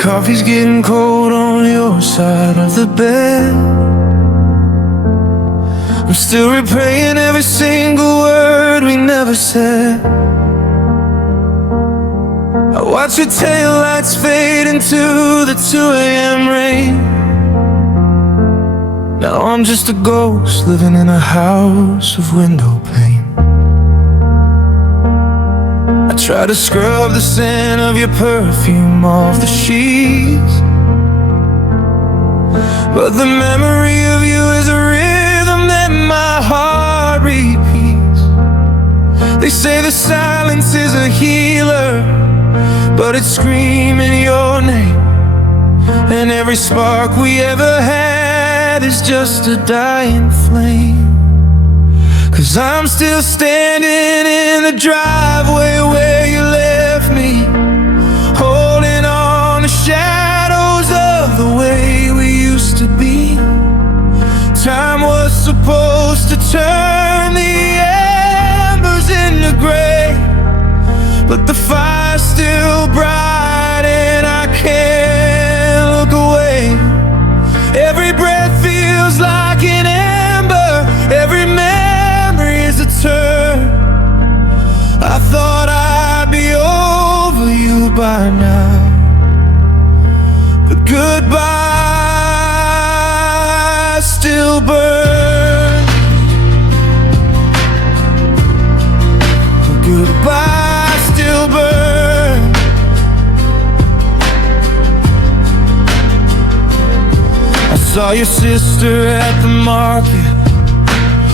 Coffee's getting cold on your side of the bed. I'm still replaying every single word we never said. I watch your taillights fade into the 2 a.m. rain. Now I'm just a ghost living in a house of window pane. I try to scrub the scent of your perfume off the sheets, but the memory of you is a rhythm that my heart repeats. They say the silence is a healer, but it's screaming your name. And every spark we ever had is just a dying flame. 'Cause I'm still standing in the driveway where you left me, holding on to shadows of the way we used to be. Time was supposed to turn the embers into gray, but the fire's still bright and I can't look away. Every breath feels like an ember, every memory is a turn. I thought I'd be over you by now, but goodbye still burns. Goodbye still burns. I saw your sister at the market,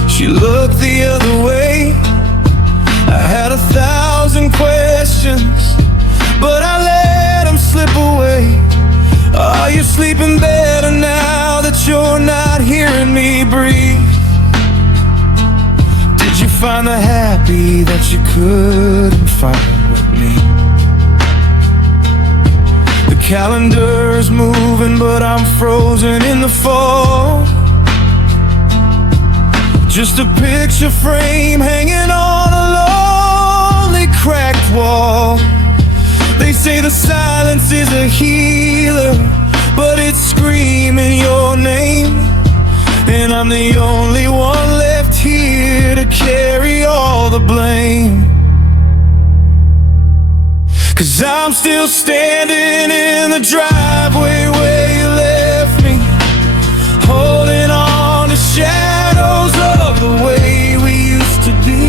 she looked the other way. I had 1,000 questions, but I let them slip away. Are you sleeping better now that you're not hearing me breathe? Did you find the happy that you couldn't find with me? The calendar's moving, but I'm frozen in the fall. Just a picture frame hanging on a lonely cracked wall. They say the silence is a healer, but it's screaming your name. And I'm the only one left here to carry all the blame. 'Cause I'm still standing in the driveway where you left me, holding on to shadows of the way we used to be.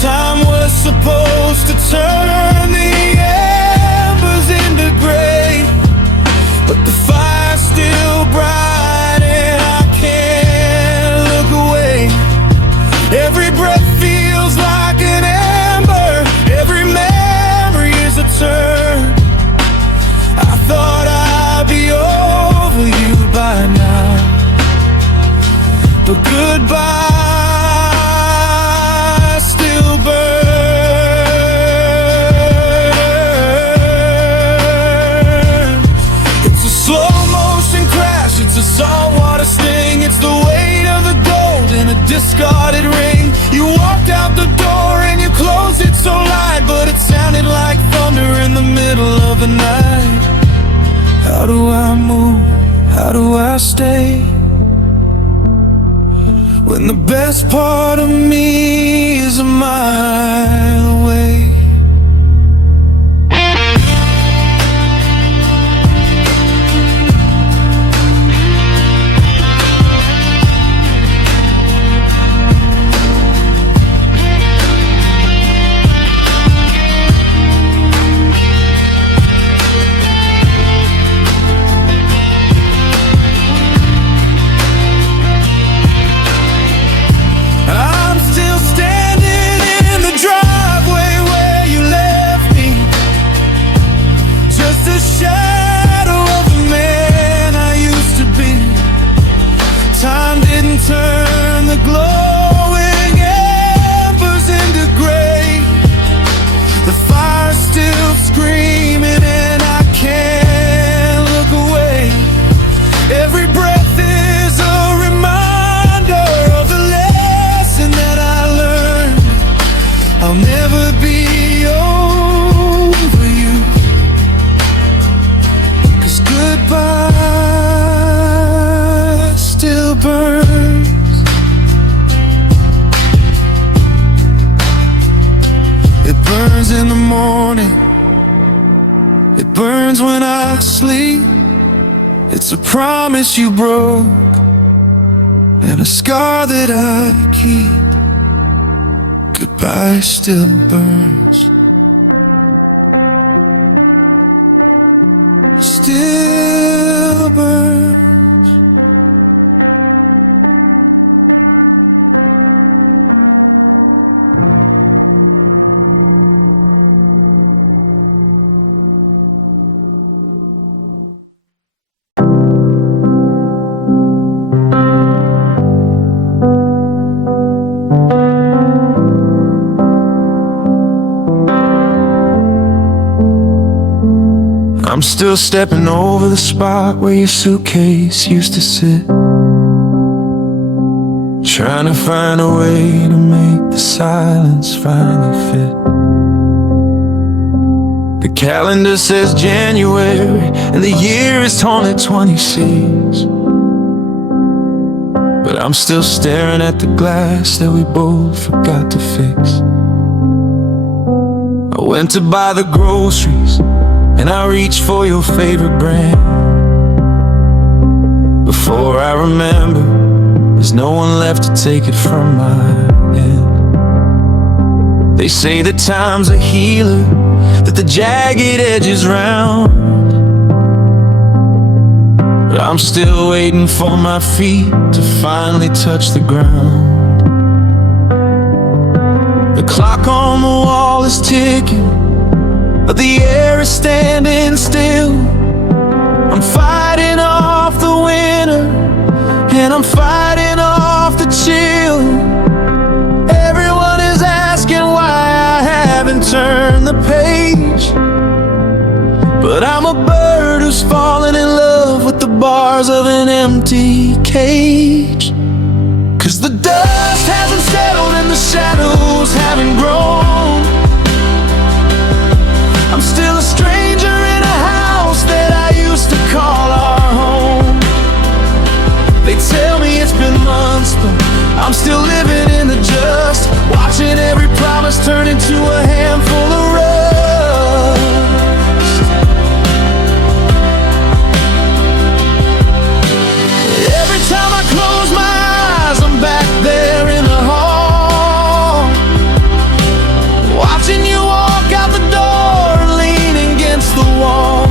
Time was supposed to turn the embers into gray, but the fire's still bright and I can't look away. Every breath feels like an ember, every memory is a turn. I thought I'd be over you by now, but goodbye still burns. It's a slow motion crash, it's a saltwater sting, it's the weight of the gold in a discarded ring. You walked out the door and you closed it so light, but it sounded like thunder in the middle of the night. How do I move? How do I stay when the best part of me is a mile away? I'm still burns in the morning, it burns when I sleep. It's a promise you broke, and a scar that I keep. Goodbye still burns, still burns. I'm still stepping over the spot where your suitcase used to sit, trying to find a way to make the silence finally fit. The calendar says January, and the year is torn at 26, but I'm still staring at the glass that we both forgot to fix. I went to buy the groceries, and I reached for your favorite brand. Before I remember, there's no one left to take it from my hand. They say that time's a healer, that the jagged edge is round, but I'm still waiting for my feet to finally touch the ground. The clock on the wall is ticking, but the air is standing still. I'm fighting off the winter, and I'm fighting off the chill. Everyone is asking why I haven't turned the page, but I'm a bird who's fallen in love with the bars of an empty cage. 'Cause the dust hasn't settled and the shadows haven't grown. I'm still a stranger in a house that I used to call our home. They tell me it's been months, but I'm still living in the just, watching every promise turn into a handful of rust. Every time I close my eyes, I'm back there in the hall, watching you walk out the door, the wall.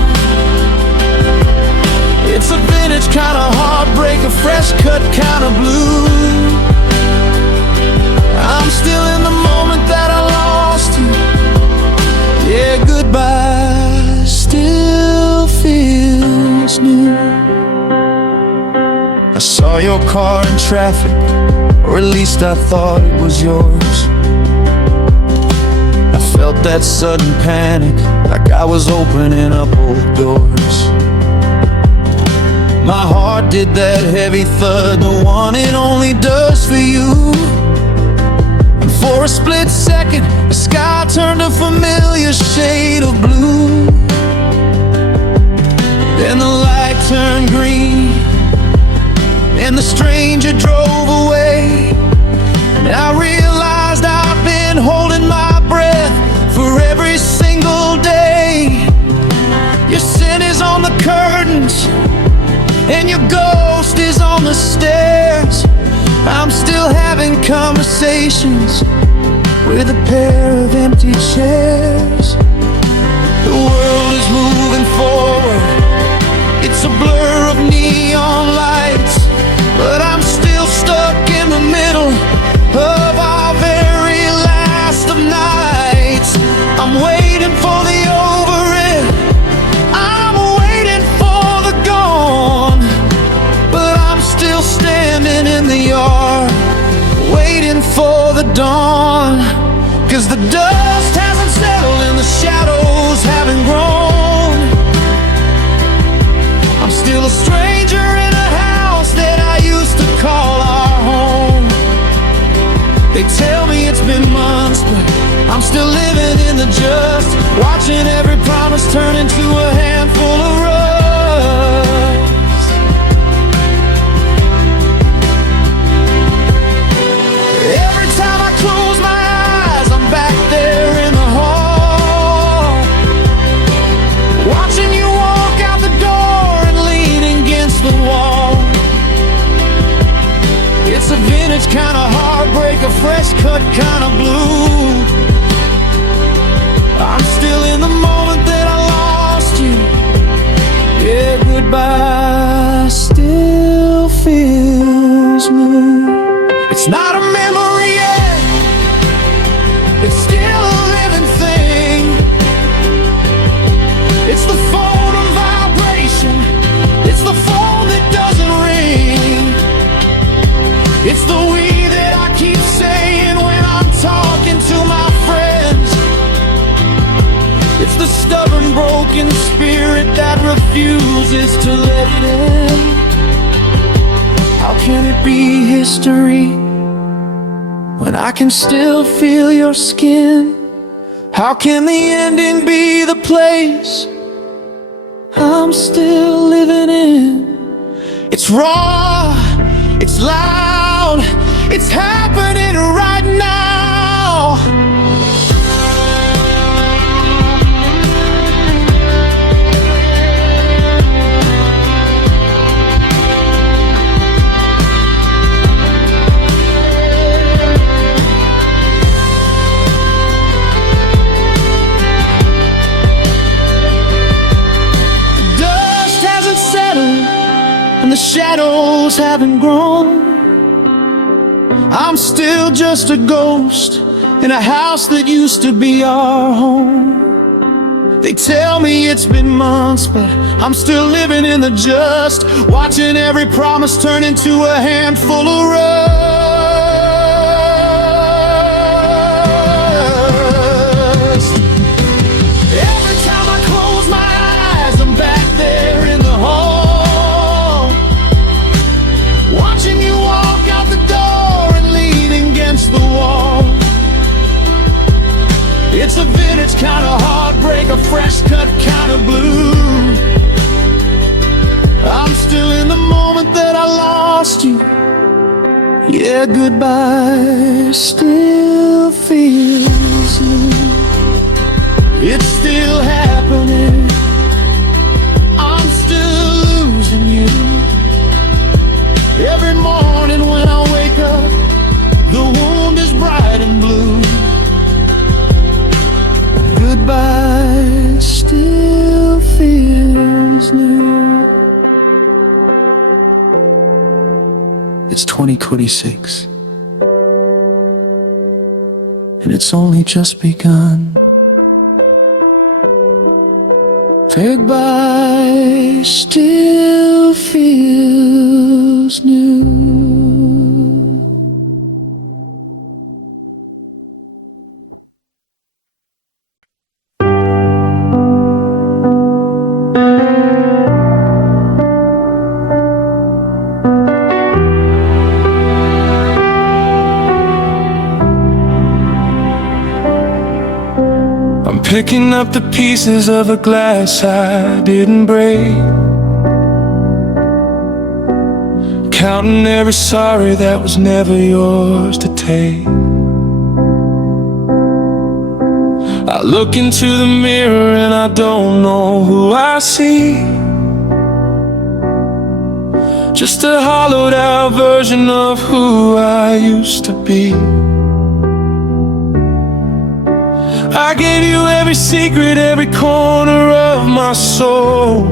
It's a vintage kind of heartbreak, a fresh cut kind of blue. I'm still in the moment that I lost you. Yeah, goodbye still feels new. I saw your car in traffic, or at least I thought it was yours. Felt that sudden panic, like I was opening up old doors. My heart did that heavy thud the one it only does for you. And for a split second, the sky turned a familiar shade of blue. Then the light turned green, and the stranger drove away. And I realized I've been holding my breath for every single day. Your scent is on the curtains, and your ghost is on the stairs. I'm still having conversations with a pair of empty chairs. The world is moving forward, it's a blur of neon lights, but I'm still stuck in the middle of our very last of nights. I'm waiting for the over it, I'm waiting for the gone, but I'm still standing in the yard, waiting for the dawn. 'Cause the dust hasn't settled and the shadows haven't grown. I'm still a stranger in a house that I used to call our home. They tell me it's been months, but I'm still living in the just, watching every promise turn into a handful of rust. Every time I close my eyes, I'm back there in the hall, cut kind of blue. I'm still in the moment that I lost you. Yeah, goodbye still feels new. It's not a memory yet, it's still a living thing. It's the phone on vibration, it's the phone that doesn't ring. It's the we that I keep saying when I'm talking to my friends. It's the stubborn, broken spirit that refuses to let it in. How can it be history when I can still feel your skin? How can the ending be the place I'm still living in? It's raw, it's loud, it's happening right now. And the shadows haven't grown. I'm still just a ghost in a house that used to be our home. They tell me it's been months, but I'm still living in the just, watching every promise turn into a handful of rust. Every time I close my eyes, I'm back there in the hall, watching you walk out the door and leaning against the wall. It's a vintage kind of heartbreak, a fresh cut kind of blue. I'm still in the moment that I lost you. Yeah, goodbye still feels new. It's still happening, I'm still losing you. Every morning when I wake up, the wound is bright and blue. Goodbye still feels new. It's 2026, and it's only just begun. Goodbye still feels new. I'm picking up the pieces of a glass I didn't break, counting every sorry that was never yours to take. I look into the mirror and I don't know who I see, just a hollowed out version of who I used to be. I gave you every secret, every corner of my soul,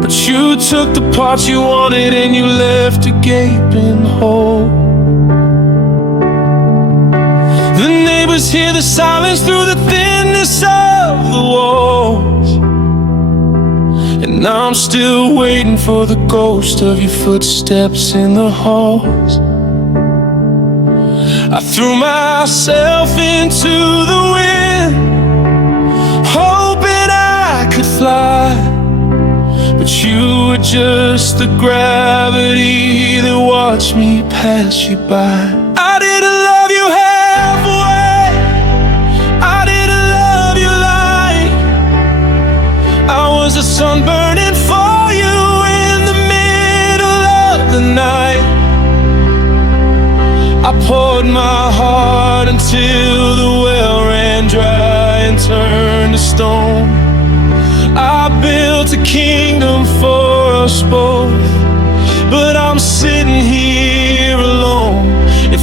but you took the parts you wanted and you left a gaping hole. The neighbors hear the silence through the thinness of the walls, and I'm still waiting for the ghost of your footsteps in the halls. I threw myself into the wind, hoping I could fly, but you were just the gravity that watched me pass you by. I didn't love you halfway, I didn't love you lying. I was a sun burning for you in the middle of the night. I poured my heart until the well ran dry and turned to stone. I built a kingdom for us both, but I'm sitting here alone. It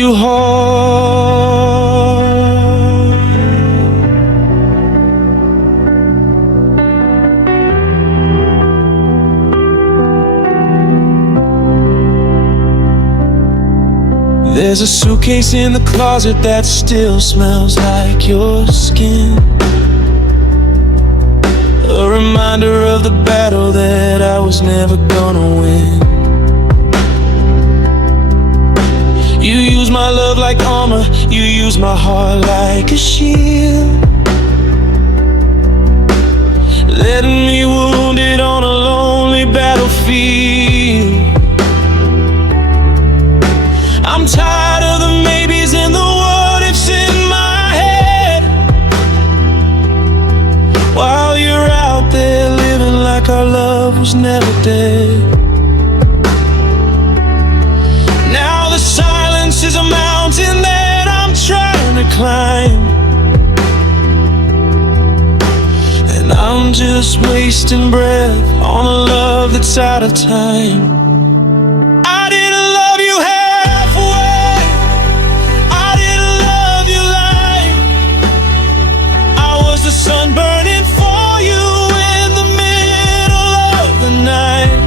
you hard. There's a suitcase in the closet that still smells like your skin, a reminder of the battle that I was never gonna win. You use my love like armor, you use my heart like a shield, letting me wounded on a lonely battlefield. I'm tired of the maybes and the what ifs in my head, while you're out there living like our love was never dead. Now the silence is a mountain that I'm trying to climb, and I'm just wasting breath on a love that's out of time. I didn't love you halfway, I didn't love you like I was the sun burning for you in the middle of the night.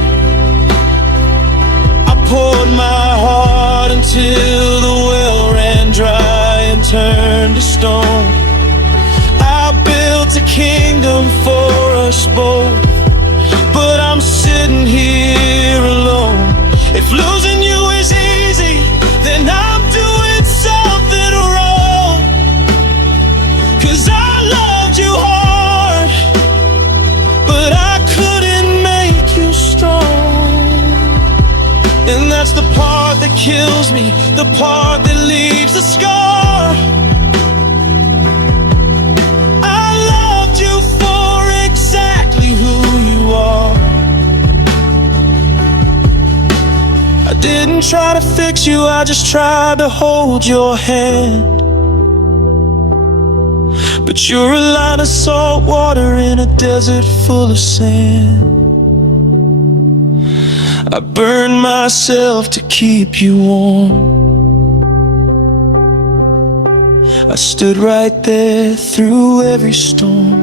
I poured my heart until the well ran dry and turned to stone. I built a kingdom for us both, but I'm sitting here alone. If losing you is easy, then I'm doing something wrong. 'Cause I loved you hard, but I couldn't make you strong. And that's the part that kills me, the part that leaves a scar. I loved you for exactly who you are. I didn't try to fix you, I just tried to hold your hand. But you're a line of salt water in a desert full of sand. I burned myself to keep you warm. I stood right there through every storm.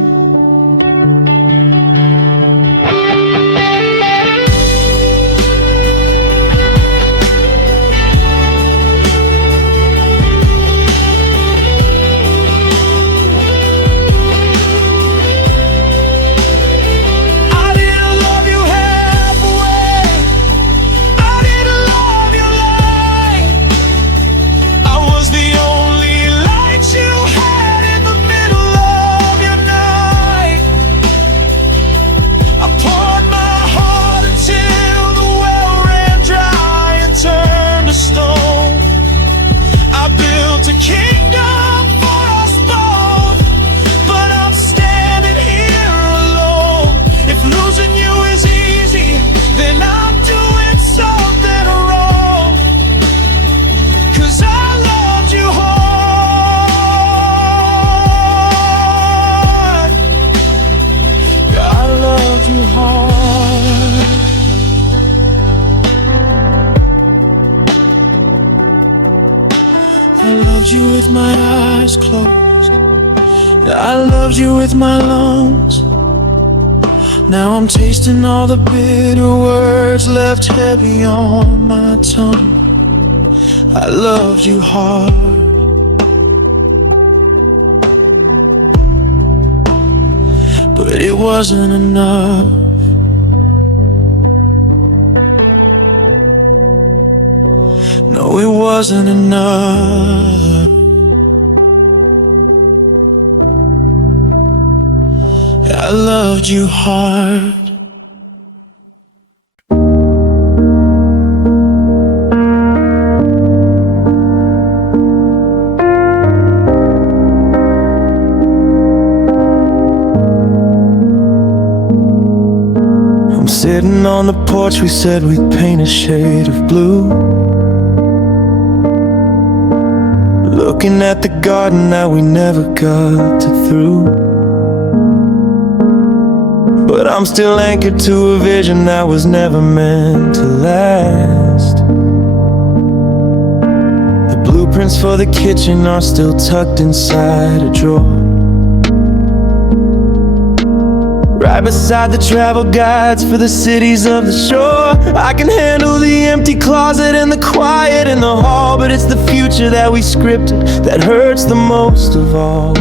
I loved you with my eyes closed, I loved you with my lungs. Now I'm tasting all the bitter words left heavy on my tongue. I loved you hard, but it wasn't enough. No, it wasn't enough. I loved you hard. I'm sitting on the porch, we said we'd paint a shade of blue. Looking at the garden that we never got through. But I'm still anchored to a vision that was never meant to last. The blue blueprints for the kitchen are still tucked inside a drawer. Right beside the travel guides for the cities of the shore. I can handle the empty closet and the quiet in the hall, but it's the future that we scripted that hurts the most of all.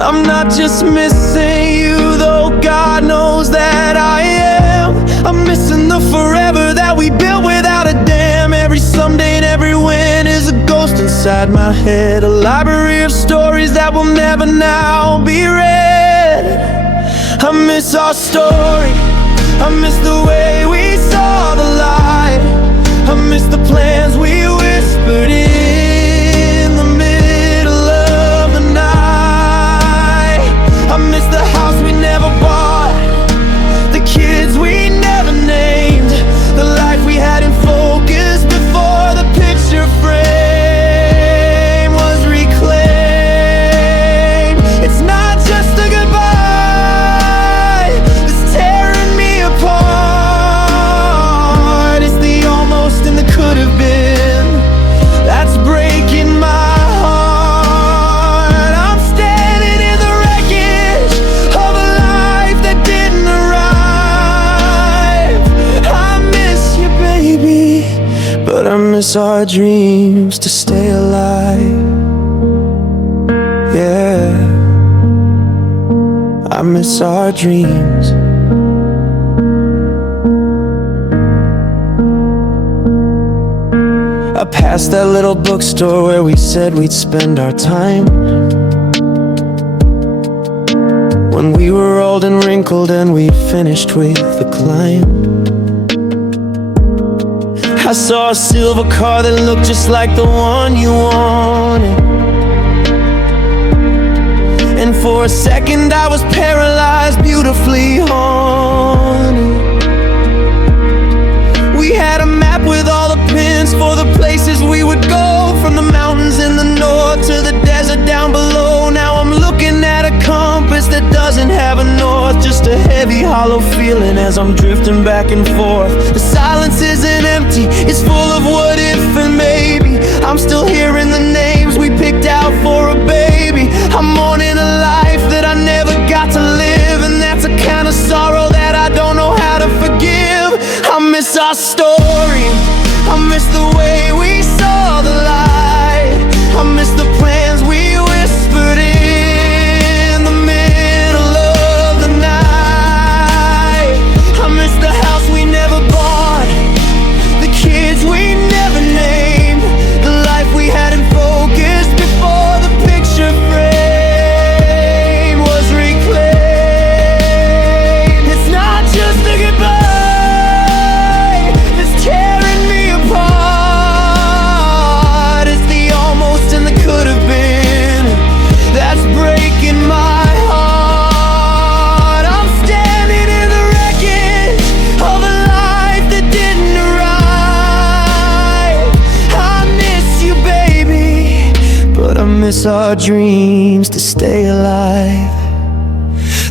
I'm not just missing you, though God knows that I am. I'm missing the forever that we built without a dam. Every someday and every win is a ghost inside my head, a library of stories that will never now be read. I miss our story, I miss the way we saw the light, I miss the plans we whispered in the middle of the night. I miss the house we never bought, the kids we never named, the life we had in focus before the picture frame was reclaimed. It's not just a goodbye our dreams to stay alive. Yeah, I miss our dreams. I passed that little bookstore where we said we'd spend our time, when we were old and wrinkled and we'd finished with the climb. I saw a silver car that looked just like the one you wanted, and for a second I was paralyzed, beautifully haunted. We had a map with all the pins for the places we would go, from the mountains in the north to the desert down below. Now I'm looking at a compass that doesn't have a north, just a heavy hollow feeling as I'm drifting back and forth. The silence isn't empty, it's full of what if and maybe. I'm still hearing the names we picked out for a baby. I'm mourning a life that I never got to live, and that's a kind of sorrow that I don't know how to forgive. I miss our story, I miss the way we saw the light, I miss the plans we whispered in the middle of the night. I miss the house we never bought, the kids we never named, the life we had in focus before the picture frame was reclaimed. It's not just a goodbye that's tearing me apart, it's the almost and the could have been that's breaking my heart. I'm standing in the wreckage of a life that didn't arrive. I miss you, baby, but I miss our dreams to stay alive.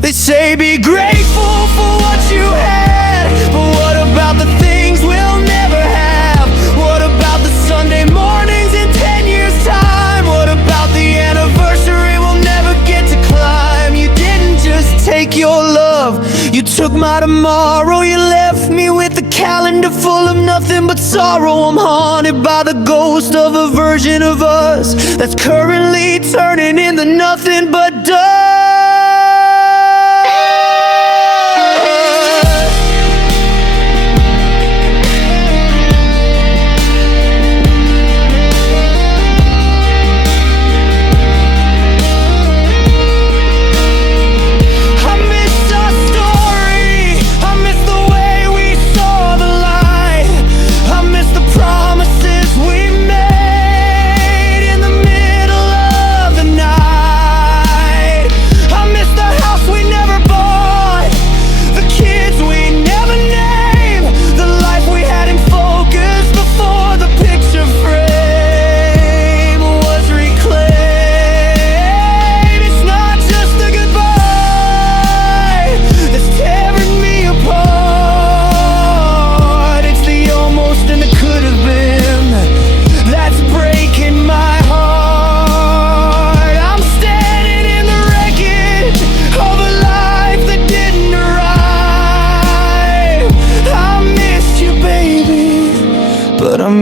They say be grateful for what you had, but what about the things we'll never have? What about the Sunday mornings in 10 years' time? What about the anniversary we'll never get to climb? You didn't just take your love, you took my tomorrow. You left me with a calendar full of nothing but sorrow. I'm haunted by the ghost of a version of us that's currently turning into nothing but dust.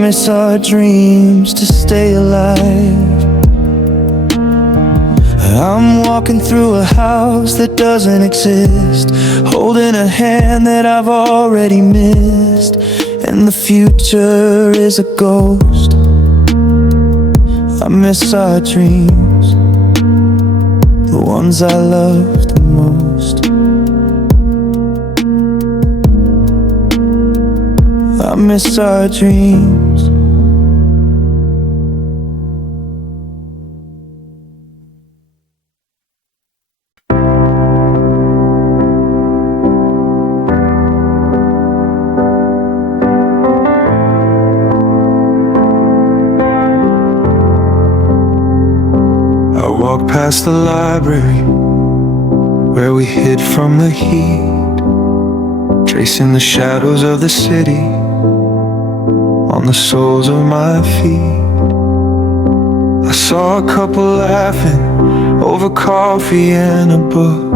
miss our dreams to stay alive. I'm walking through a house that doesn't exist, holding a hand that I've already missed, and the future is a ghost. I miss our dreams, the ones I love the most. I miss our dreams. I walked past the library where we hid from the heat, tracing the shadows of the city on the soles of my feet. I saw a couple laughing over coffee and a book,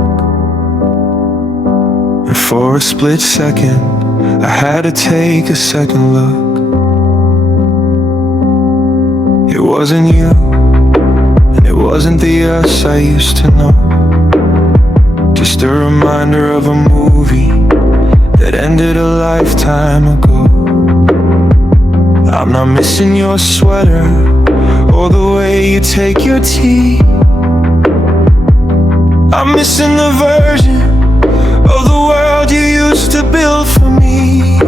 and for a split second I had to take a second look. It wasn't you, and it wasn't the us I used to know, just a reminder of a movie that ended a lifetime ago. I'm not missing your sweater or the way you take your tea. I'm missing the version of the world you used to build for me.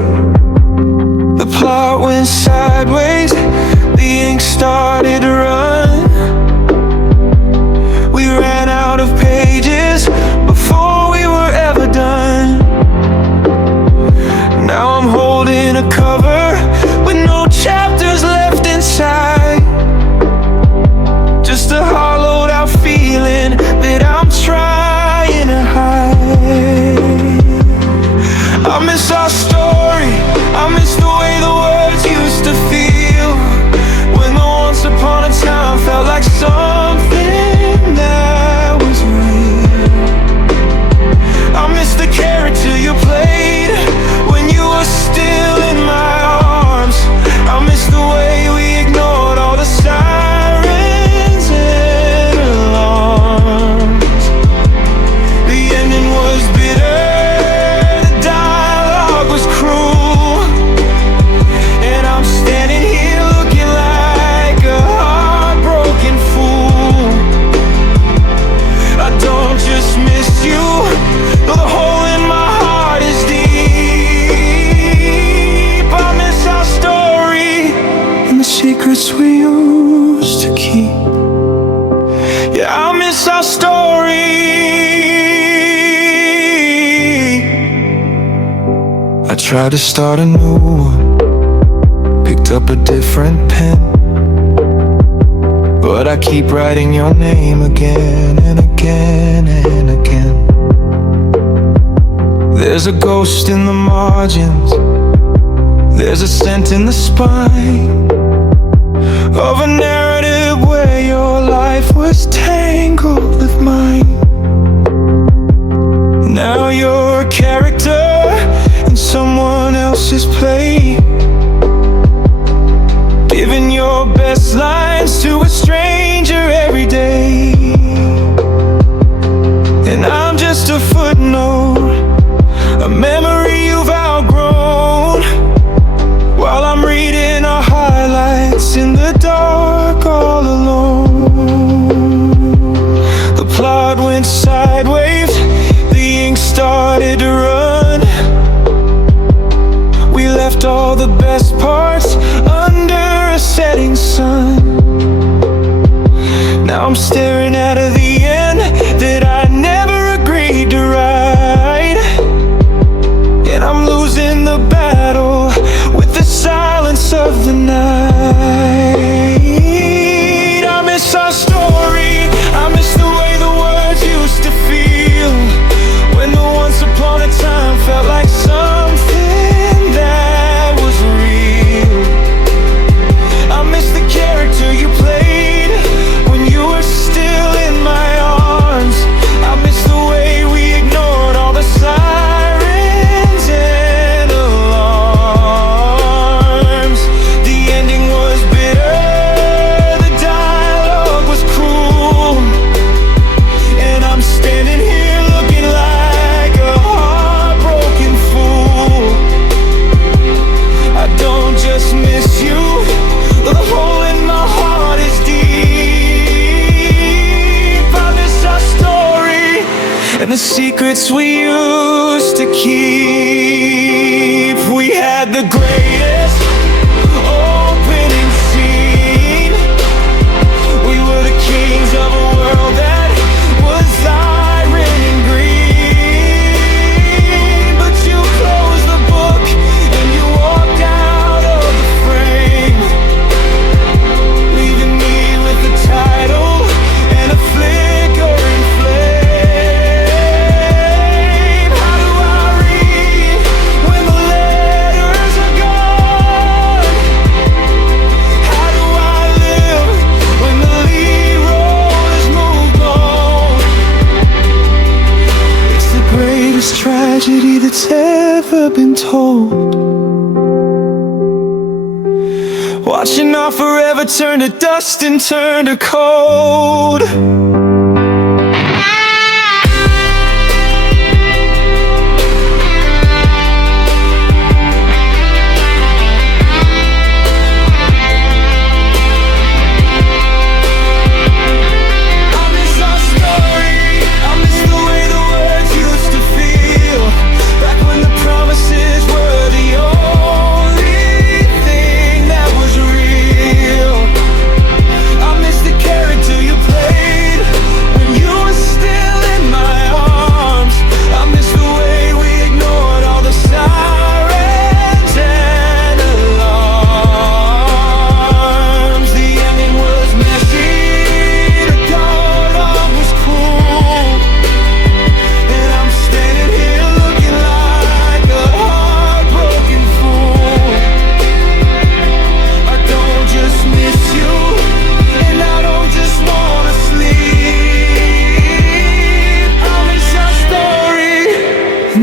The plot went sideways, the ink started to run. We ran out of pages before we were ever done. Now I'm holding a cover with no chapters left inside, just a hollowed out feeling that I'm trying to hide. I miss our story, I miss the way the words used to feel, when the once upon a time felt like something that was real. I miss the character you played when you were still in my arms. I miss the way we ignored all the sirens and alarms. The ending was bitter, the dialogue was cruel, and I'm standing here looking like a heartbroken fool. I don't just miss you, though the hole in my heart is deep. I miss our story and the secrets we used to keep. Yeah, I miss our story. I tried to start a new one, picked up a different pen, but I keep writing your name again and again and again. There's a ghost in the margins, there's a scent in the spine of a narrative where your life was tangled with mine. Now you're a character in someone else's play, giving your best lines to a stranger every day. And I'm just a footnote, a memory you've outgrown, while I'm reading our highlights in the dark all alone. The plot went sideways, the ink started to run. We left all the best parts under a setting sun. Now I'm staring out of the end that I never agreed to write, and I'm losing the battle with the silence of the night. I miss our story, I miss the way the words used to feel, when the once upon a time felt like something that was real. I miss the character you played when you were still in my secrets we used to keep. We had the greatest opening scene. We were the kings of a world that was iron and green. But you closed the book and you walked out of the frame, leaving me with the title and a flickering flame. How do I read when the letters are gone? How do I live when the lead role has moved on? It's the greatest tragedy that's ever been told. Watching our forever turn to dust and turn to cold.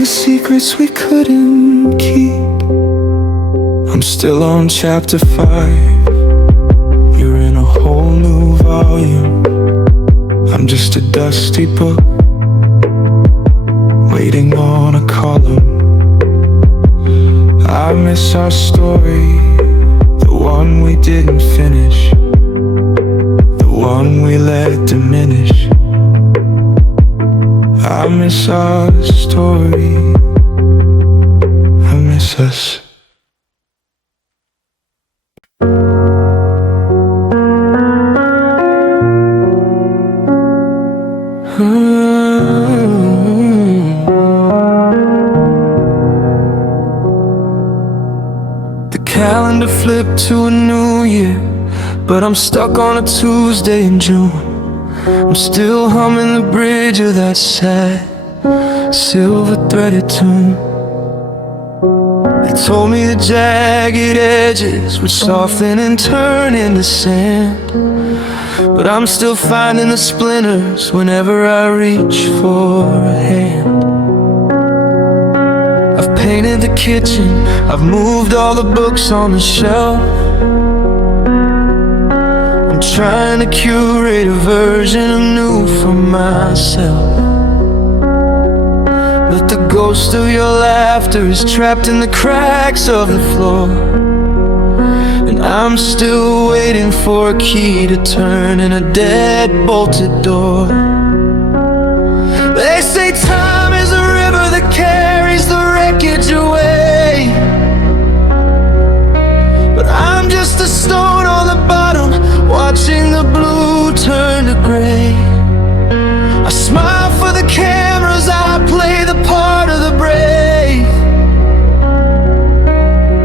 Secrets we couldn't keep. I'm still on chapter 5. You're in a whole new volume. I'm just a dusty book waiting on a column. I miss our story, the one we didn't finish, the one we let diminish. I miss our story. I miss us. The calendar flipped to a new year, but I'm stuck on a Tuesday in June. I'm still humming the bridge of that sad, silver-threaded tune. They told me the jagged edges would soften and turn into sand, but I'm still finding the splinters whenever I reach for a hand. I've painted the kitchen, I've moved all the books on the shelf. I'm trying to curate a version of new for myself, but the ghost of your laughter is trapped in the cracks of the floor, and I'm still waiting for a key to turn in a dead bolted door. They say time is a river that carries the wreckage away, but I'm just a stone on the bottom, watching the blue turn to gray. I smile for the cameras, I play the part of the brave,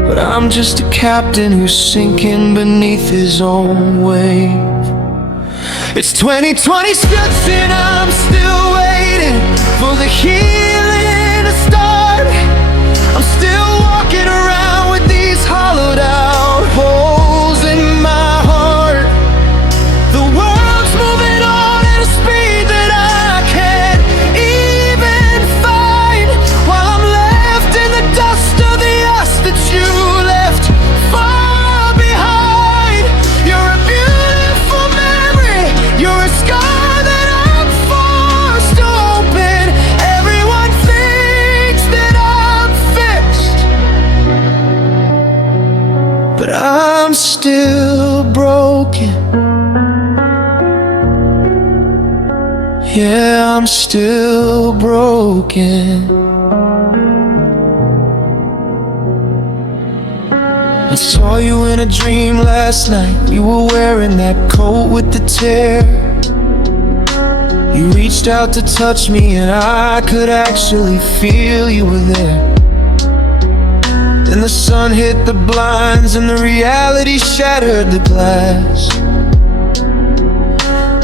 but I'm just a captain who's sinking beneath his own wave. It's 2026 and I'm still waiting for the healing to start. I'm still walking around with these hollowed out holes in my heart. The world's moving on at a speed that I can't even find, while I'm left in the dust of the us that you left far behind. You're a beautiful memory, you're a scar that I'm forced to open. Everyone thinks that I'm fixed, but I'm still broken. Yeah, I'm still broken. I saw you in a dream last night. You were wearing that coat with the tear. You reached out to touch me and I could actually feel you were there. Then the sun hit the blinds and the reality shattered the glass.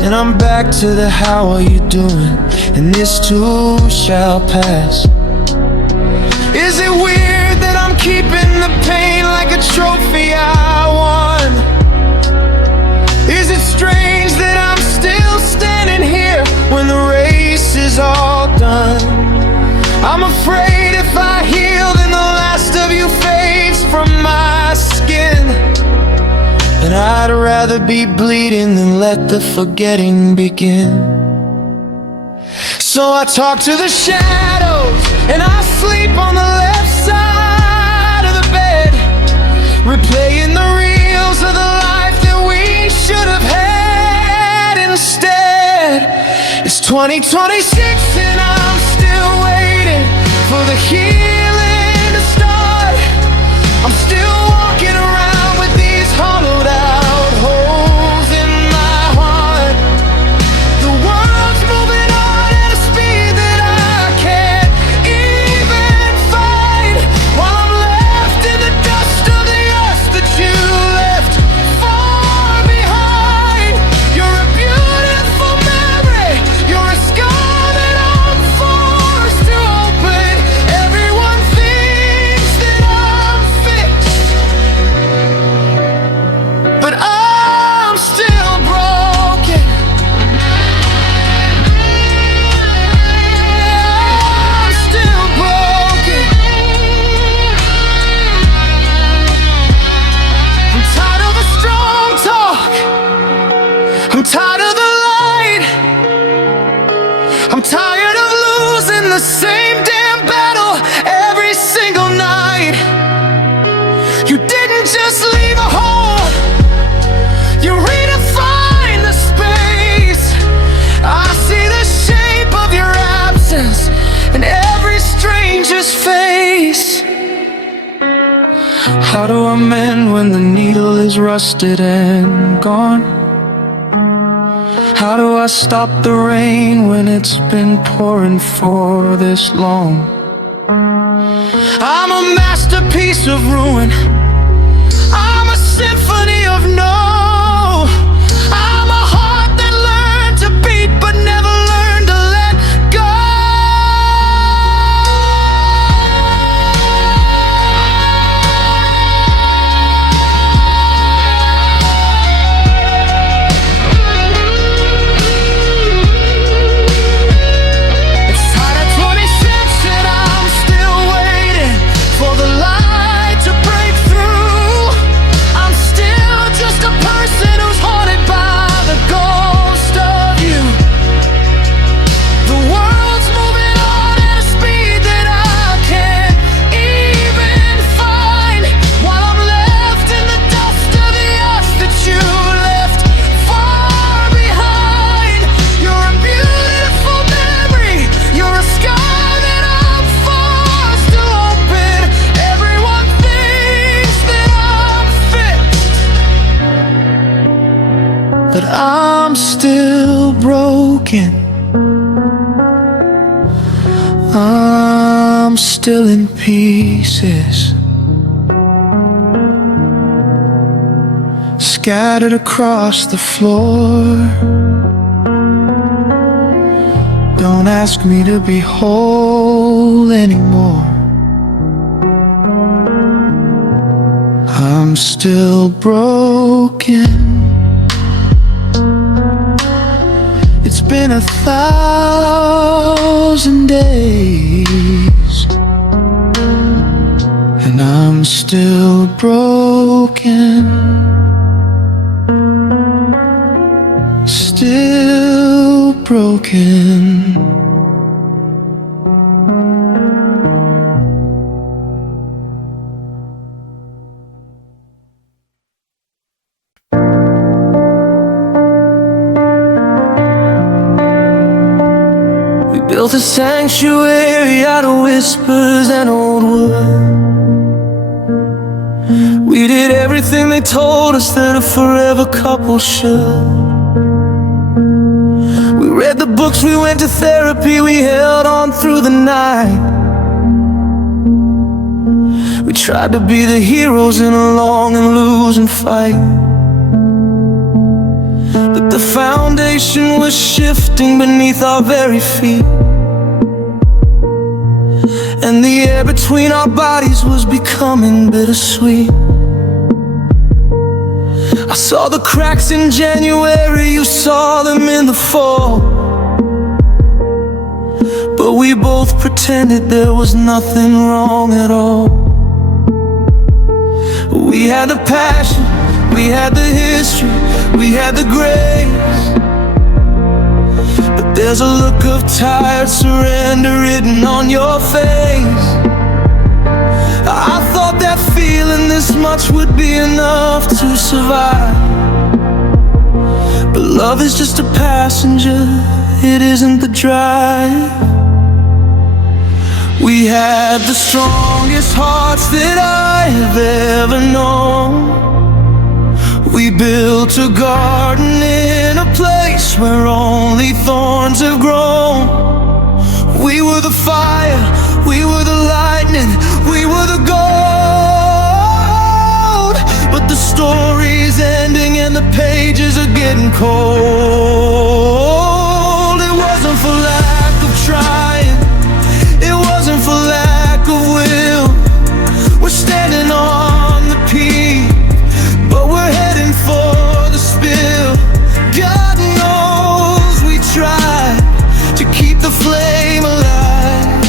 And I'm back to the how are you doing, and this too shall pass. Is it weird that I'm keeping the pain like a trophy I won? Is it strange that I'm still standing here when the race is all done? I'm afraid if I heal then the last of you fades from my skin. And I'd rather be bleeding than let the forgetting begin. So I talk to the shadows and I sleep on the left side of the bed, replaying the reels of the life that we should have had instead. It's 2026 and I'm still waiting for the healing to start. I'm still walking around with these hollowed out holes in my heart. The world's moving on at a speed that I can't even find, while I'm left in the dust of the earth that you left far behind. You're a beautiful memory, you're a scar that I'm forced to open. Everyone thinks that I'm fixed, but I'm still broken. I'm still broken. I'm tired of the strong talk, I'm tired of the light, I'm tired of losing the same damn battle every single night. You didn't just leave a hole, you redefined the space. I see the shape of your absence in every stranger's face. How do I mend when the needle is rusted and gone? How do I stop the rain when it's been pouring for this long? I'm a masterpiece of ruin, I'm a symphony of no. I'm a heart that learned to beat but never learned to let go. It's tired of 26 and I'm still waiting for the light to break through. I'm still just a person who's haunted by the ghost of you. The world's moving on at a speed that I can't even find, while I'm left in the dust of the earth that you left far behind. You're a beautiful memory, you're a scar that I'm forced to open. Everyone thinks that I'm fixed, but I'm still broken. I'm still in pieces, scattered across the floor. Don't ask me to be whole anymore. I'm still broken. It's been 1,000 days and I'm still broken. Still broken. built a sanctuary out of whispers and old wood. We did everything they told us that a forever couple should. We read the books, we went to therapy, we held on through the night. We tried to be the heroes in a long and losing fight. But the foundation was shifting beneath our very feet, and the air between our bodies was becoming bittersweet. I saw the cracks in January, you saw them in the fall, but we both pretended there was nothing wrong at all. We had the passion, we had the history, we had the grace, but there's a look of tired surrender written on your face. I thought that feeling this much would be enough to survive, but love is just a passenger, it isn't the drive. We had the strongest hearts that I have ever known. We built a garden in a place where only thorns have grown. We were the fire, we were the lightning, we were the gold. But the story's ending and the pages are getting cold. It wasn't for lack of trying, it wasn't for lack of will. We're standing on the peak, but we're heading for the spill. God knows we tried to keep the flame alive,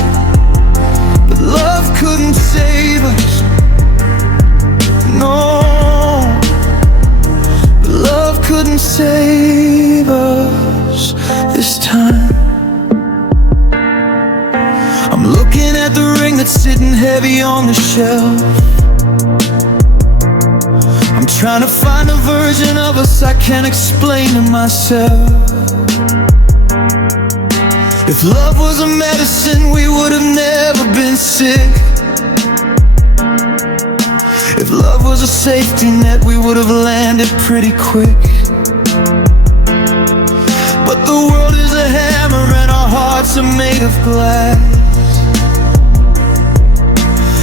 but love couldn't save us. No, but love couldn't save us this time. I'm looking at the ring that's sitting heavy on the shelf. I'm trying to find a version of us I can't explain to myself. If love was a medicine, we would have never been sick. If love was a safety net, we would have landed pretty quick. But the world is a hammer and our hearts are made of glass,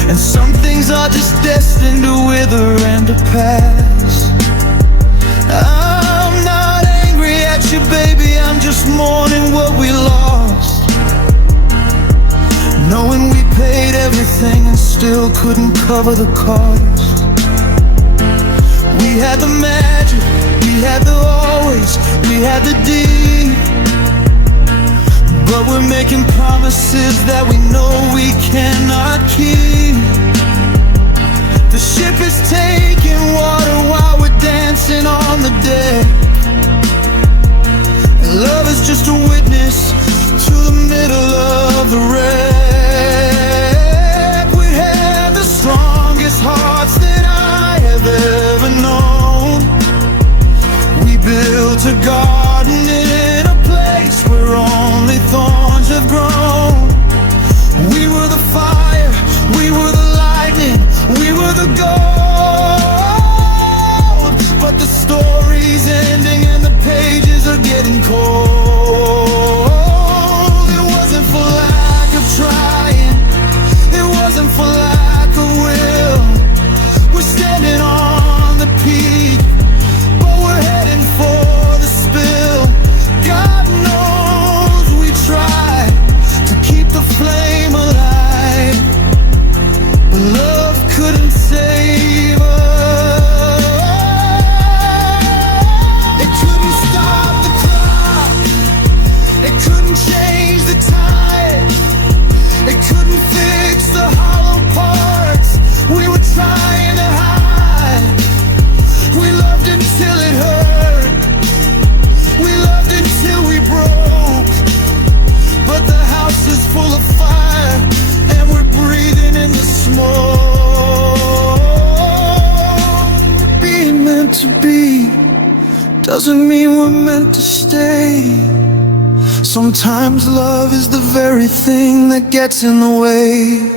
and some things are just destined to wither and to pass. I'm not angry at you, baby, I'm just mourning what we lost, knowing we paid everything and still couldn't cover the cost. We had the magic, we had the always, we had the deed, but we're making promises that we know we cannot keep. The ship is taking water while we're dancing on the deck, and love is just a witness to the middle of the wreck. We have the strongest hearts that I have ever known. We built a garden in a place where only thorns have grown. We were the fire, we were the lightning, we were the gold. But the story's ending and the pages are getting cold. It wasn't for lack of trying, it wasn't for lack of will. We're standing on the peak, but we're heading for the spill. God knows we tried to keep the flame alive, but love couldn't save us. It couldn't stop the clock, it couldn't change the tide, it couldn't fix the hollow parts we were trying to hide. We loved until it hurt, we loved until we broke, but the house is full of fire and we're breathing in the smoke. Being meant to be doesn't mean we're meant to stay. Sometimes love is the very thing that gets in the way.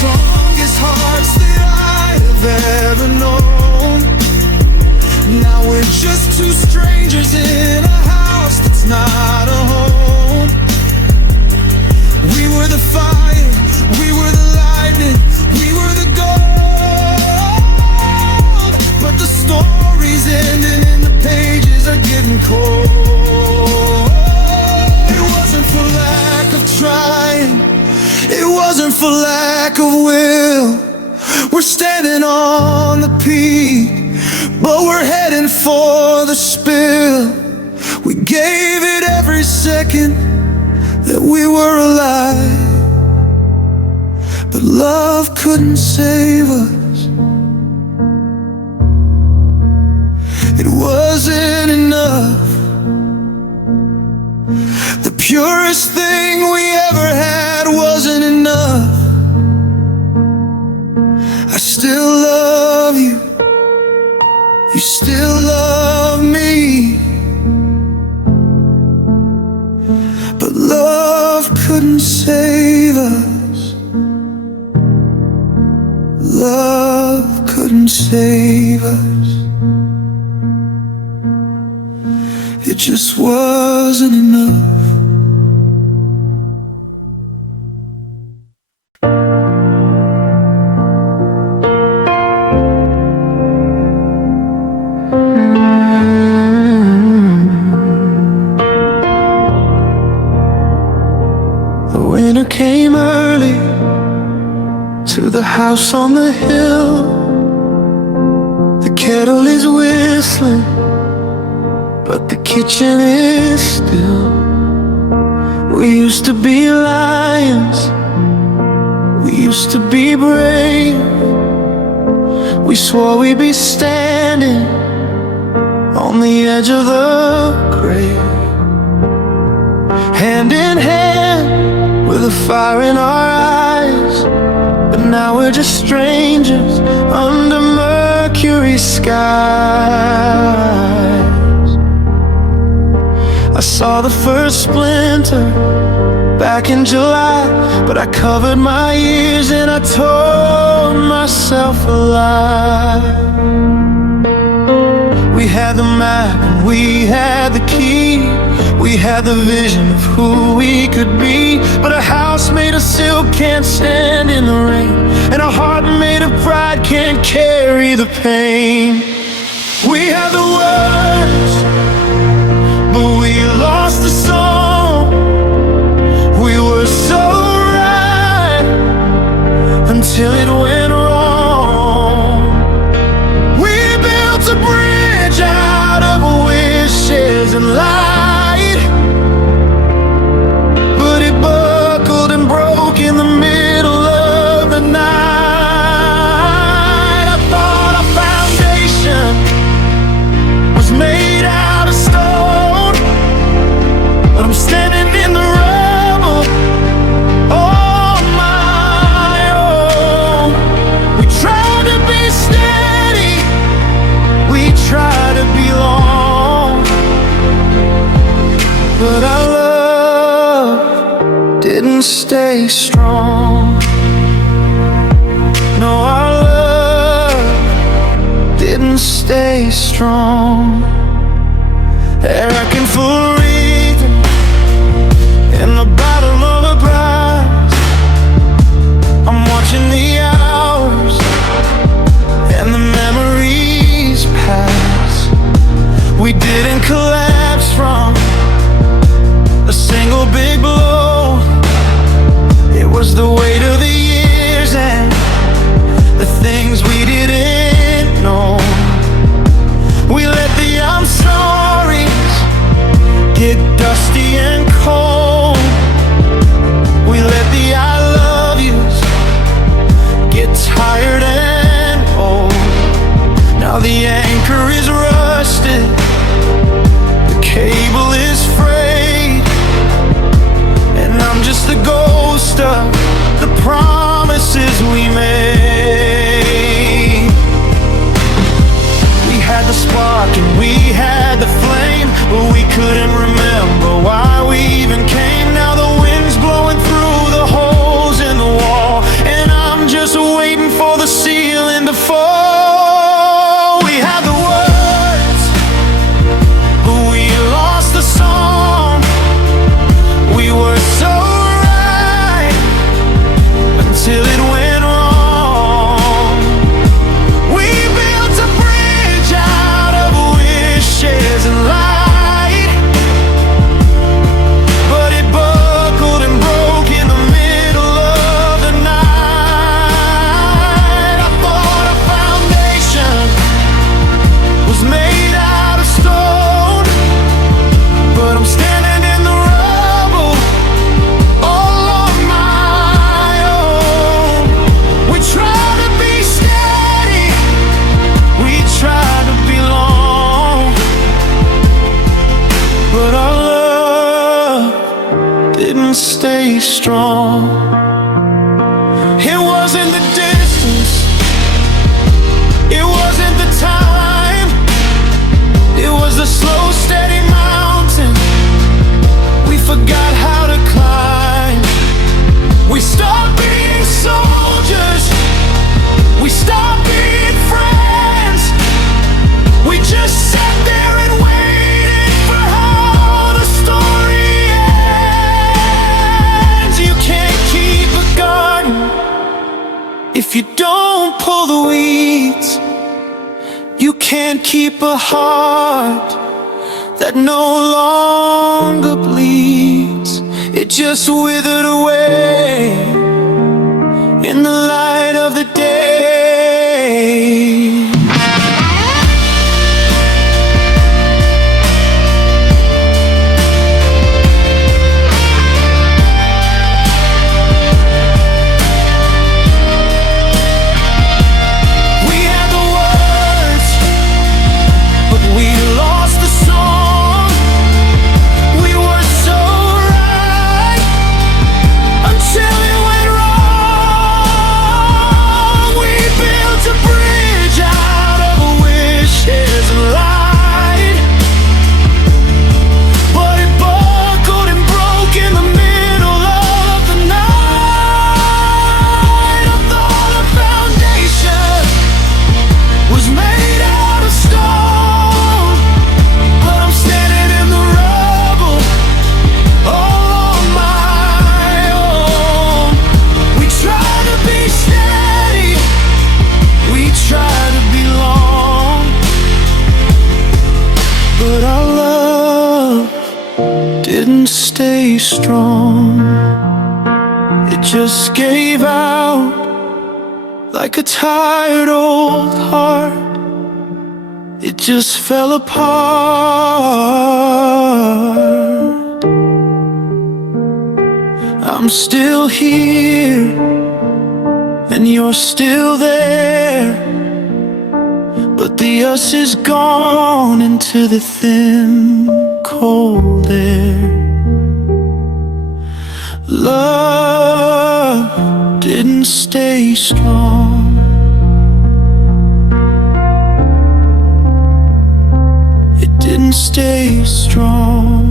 Strongest hearts that I have ever known. Now we're just two strangers in a house that's not a home. We were the fire, we were the lightning, we were the gold. But the story's ending and the pages are getting cold. It wasn't for lack of trying, it wasn't for lack of will. We're standing on the peak, but we're heading for the spill. We gave it every second that we were alive, but love couldn't save us. It wasn't enough. The purest thing we ever had wasn't enough. I still love you, you still love me, but love couldn't save us. Love couldn't save us. It just wasn't enough. Winter came early to the house on the hill. The kettle is whistling, but the kitchen is still. We used to be lions, we used to be brave. We swore we'd be standing on the edge of the grave, hand in hand with a fire in our eyes. But now we're just strangers under Mercury skies. I saw the first splinter back in July, but I covered my ears and I told myself a lie. We had the map and we had the key, we had the vision of who we could be. But a house made of silk can't stand in the rain, and a heart made of pride can't carry the pain. We had the words, but we lost the song. We were so right until it went wrong. We built a bridge out of wishes and light, but it buckled and broke in the middle of the night. I thought our foundation was made out of stone, but I'm standing in the rubble on my own. We tried to be steady, we tried to belong, but our love didn't stay strong. No, our love didn't stay strong. Eric and Fullerita in the battle of a prize. I'm watching the hours and the memories pass. We didn't collapse from a single big blow. It was the weight of the years and the things we didn't know. We let the I'm sorry's get dusty and cold, didn't stay strong. It wasn't the distance, it wasn't the time, it was the slow, steady mountain we forgot how to climb. We stopped being soldiers, we stopped being friends. We just sat there and waited for how the story ends. You can't keep a garden if you don't pull the weeds. You can't keep a heart that no longer bleeds. It just withered away in the light of the day. Stay strong. It just gave out like a tired old heart. It just fell apart. I'm still here and you're still there, but the us is gone into the thin, cold air. Love didn't stay strong. It didn't stay strong.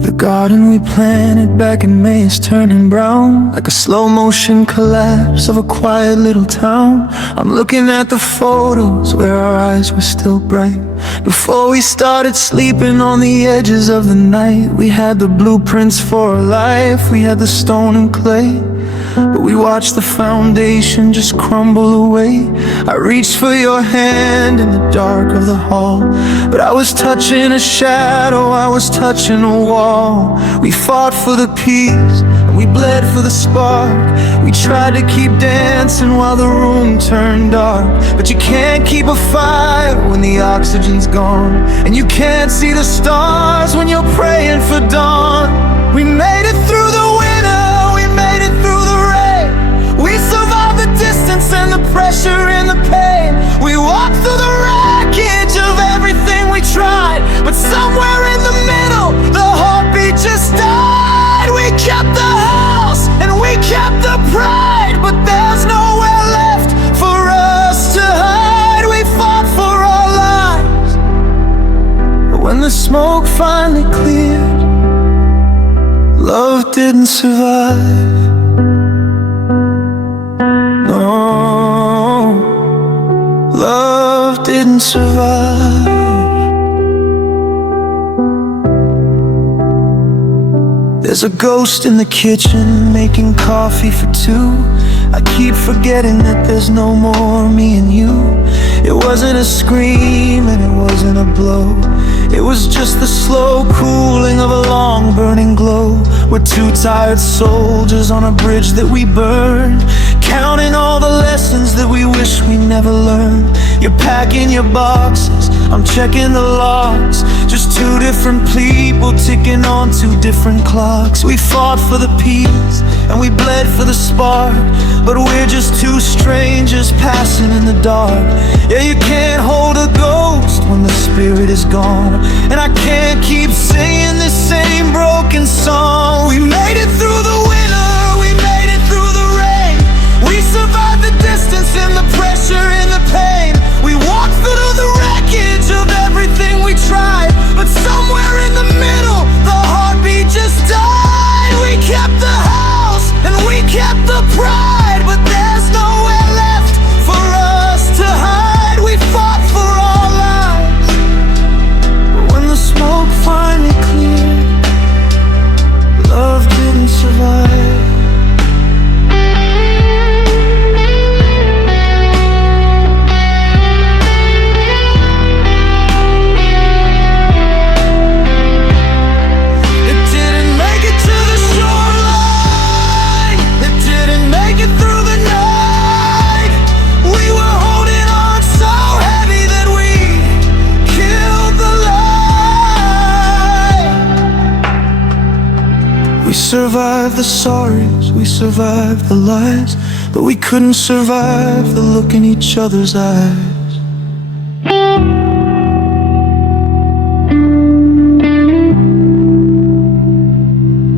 The garden we planted back in May is turning brown, like a slow motion collapse of a quiet little town. I'm looking at the photos where our eyes were still bright. Before we started sleeping on the edges of the night, we had the blueprints for a life, we had the stone and clay, but we watched the foundation just crumble away. I reached for your hand in the dark of the hall, but I was touching a shadow, I was touching a wall. We fought for the peace, and we bled for the spark. We tried to keep dancing while the room turned dark, but you can't keep a fire when the oxygen's gone, and you can't see the stars when you're praying for dawn. We made it through the winter, we made it through the rain. We survived the distance and the pressure and the pain. We walked through the wreckage of everything we tried, but somewhere in the middle, the heartbeat just died. We kept the house and we kept the pride, but there's nowhere left for us to hide. We fought for our lives, but when the smoke finally cleared, love didn't survive. No, love didn't survive. There's a ghost in the kitchen making coffee for two. I keep forgetting that there's no more me and you. It wasn't a scream and it wasn't a blow. It was just the slow cooling of a long burning glow. We're two tired soldiers on a bridge that we burned, counting all the lessons that your boxes, I'm checking the logs. Just two different people ticking on two different clocks. We fought for the peace and we bled for the spark, but we're just two strangers passing in the dark. Yeah, you can't hold a ghost when the spirit is gone, and I can't keep singing the same broken song. We made it through the winter, we made it through the rain. We survived the distance and the pressure and the pain. We walked through the wreckage of everything we tried, but somewhere in the middle, the heartbeat just died. We kept the house and we kept the pride, but there's nowhere left for us to hide. We fought for our lives, but when the smoke finally cleared, love didn't survive. We survived the sorries, we survived the lies, but we couldn't survive the look in each other's eyes.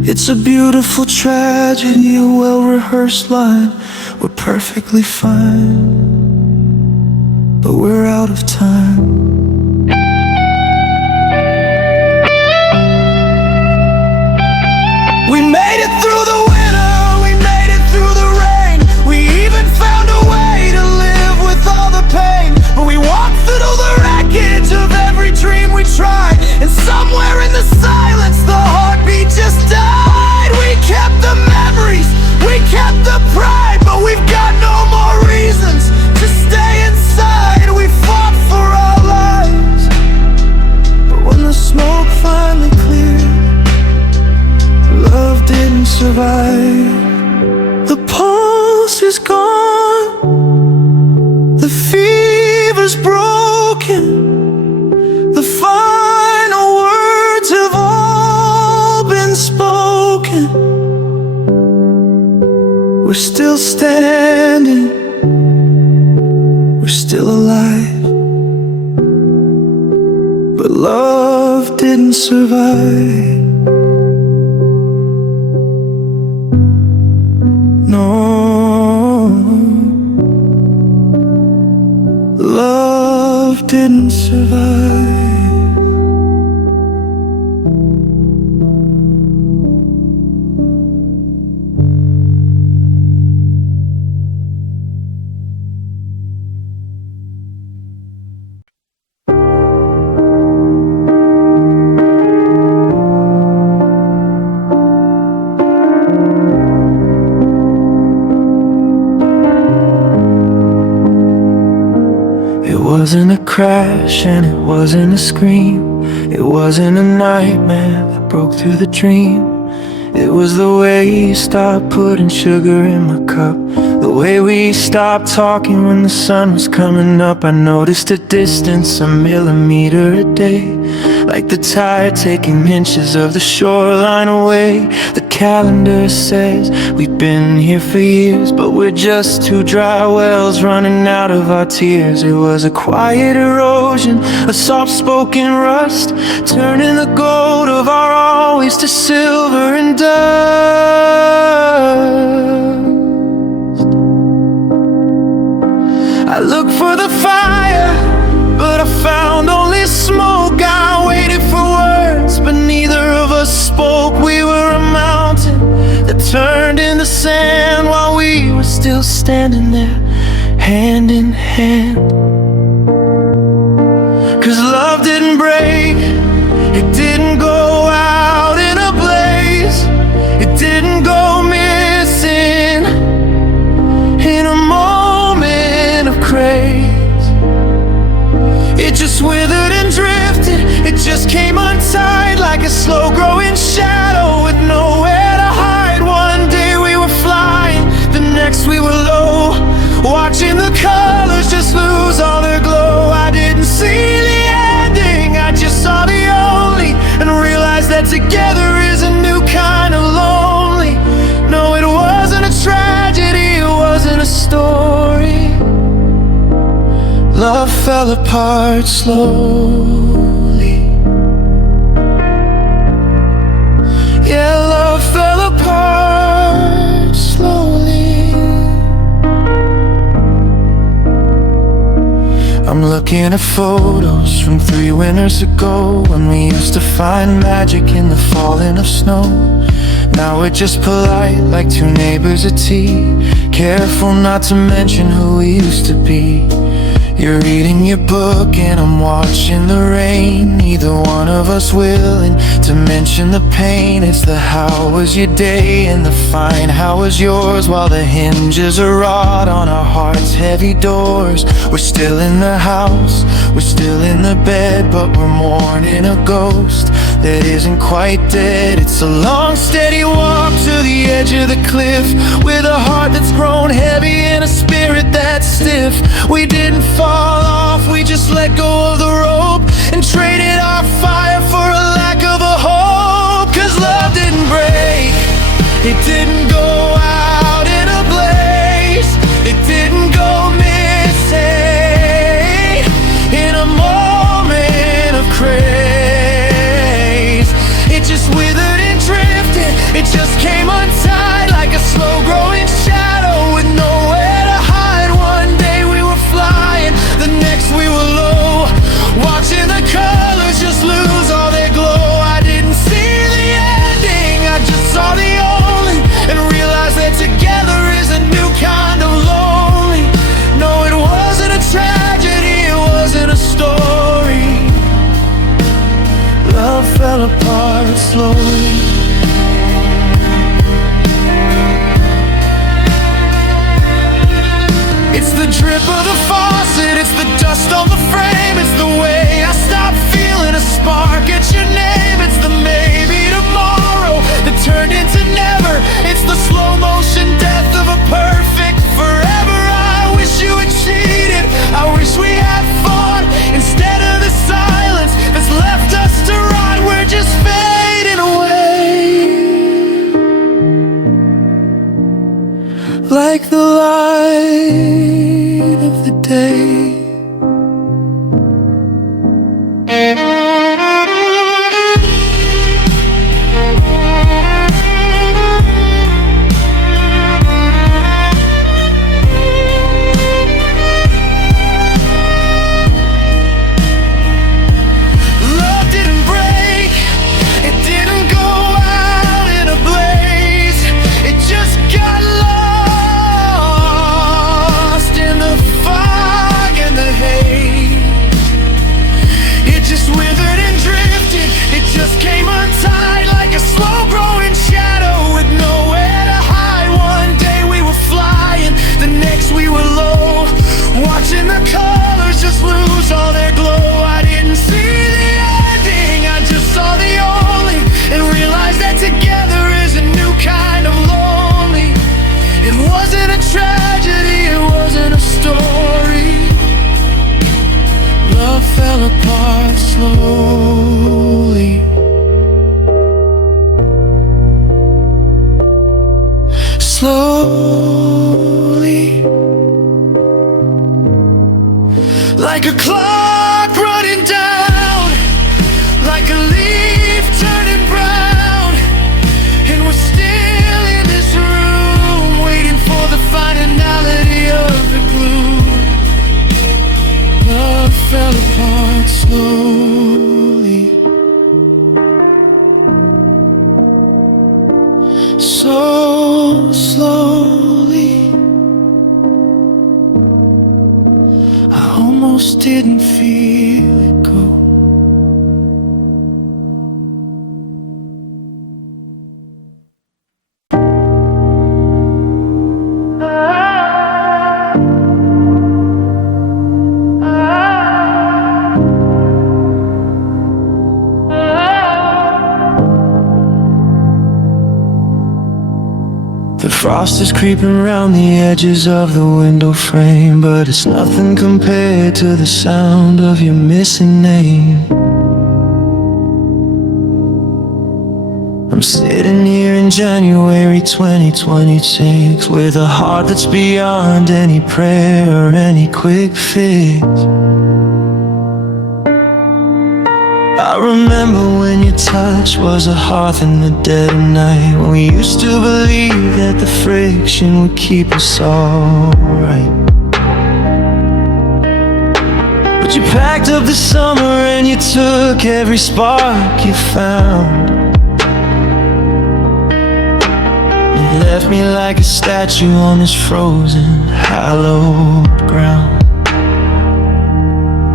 It's a beautiful tragedy, a well-rehearsed line. We're perfectly fine, but we're out of time. We made it through the winter, we made it through the rain. We even found a way to live with all the pain, but we walked through the wreckage of every dream we tried, and somewhere in the silence the heartbeat just died. We kept the memories, we kept the pride, but we've got no more reasons to stay inside. We fought for our lives, but when the smoke finally cleared, love didn't survive. The pulse is gone, the fever's broken, the final words have all been spoken. We're still standing, we're still alive, but love didn't survive. No, love didn't survive. It wasn't a crash and it wasn't a scream. It wasn't a nightmare that broke through the dream. It was the way you stopped putting sugar in my cup, the way we stopped talking when the sun was coming up. I noticed a distance, a millimeter a day, like the tide taking inches of the shoreline away. The calendar says we've been here for years, but we're just two dry wells running out of our tears. It was a quiet erosion, a soft-spoken rust, turning the gold of our always to silver and dust. I looked for the fire, but I found only smoke. I waited for words, but neither of us spoke. We were a mountain that turned into sand while we were still standing there, hand in hand. 'Cause love didn't break, it didn't go out in a blaze, it didn't go missing in a moment of craze. It just withered and drifted, it just came untied like a slow-growing shadow with nowhere to hide. One day we were flying, the next we were low, watching the colors just lose all their glow. I did love fell apart slowly. Yeah, love fell apart slowly. I'm looking at photos from 3 winters ago, when we used to find magic in the falling of snow. Now we're just polite, like 2 neighbors at tea, careful not to mention who we used to be. You're reading your book and I'm watching the rain, neither one of us willing to mention the pain. It's the how was your day and the fine how was yours, while the hinges are wrought on our hearts' heavy doors. We're still in the house, we're still in the bed, but we're mourning a ghost that isn't quite dead. It's a long steady walk to the edge of the cliff, with a heart that's grown heavy and a spirit that's stiff. We didn't fall off, we just let go of the rope and traded our fire for a lack of a hope. Cause love didn't break, it didn't go out in a blaze, it didn't go missing in a moment of craze. It just withered and drifted, it just came untied like a slow growing shadow with nowhere to hide. One day we were flying, the next we were low, watching the colors just lose all their glow. I didn't see the ending, I just saw the only, and realized that together is a new kind of lonely. No, it wasn't a tragedy, it wasn't a story. Love fell apart slowly. It's the drip of the faucet, it's the dust on the frame, it's the way I stopped feeling a spark at your name. It's the maybe tomorrow that turned into never, it's the slow motion death of a perfect forever. I wish you had cheated, I wish we had fun instead of the silence that's left us to rot. We're just fading away like the light of the day. Watching the colors just lose all their glow. I didn't see the ending, I just saw the only, and realized that together is a new kind of lonely. It wasn't a tragedy, it wasn't a story. Love fell apart slowly. Slowly, like a clock running down, like a leaf turning brown. And we're still in this room, waiting for the finality of the glue. Love fell apart slowly, so slowly. I almost didn't feel it go. The frost is creeping around the edges of the window frame, but it's nothing compared to the sound of your missing name. I'm sitting here in January 2026 with a heart that's beyond any prayer or any quick fix. I remember when your touch was a hearth in the dead of night, when we used to believe that the friction would keep us all right. But you packed up the summer and you took every spark you found. You left me like a statue on this frozen, hallowed ground.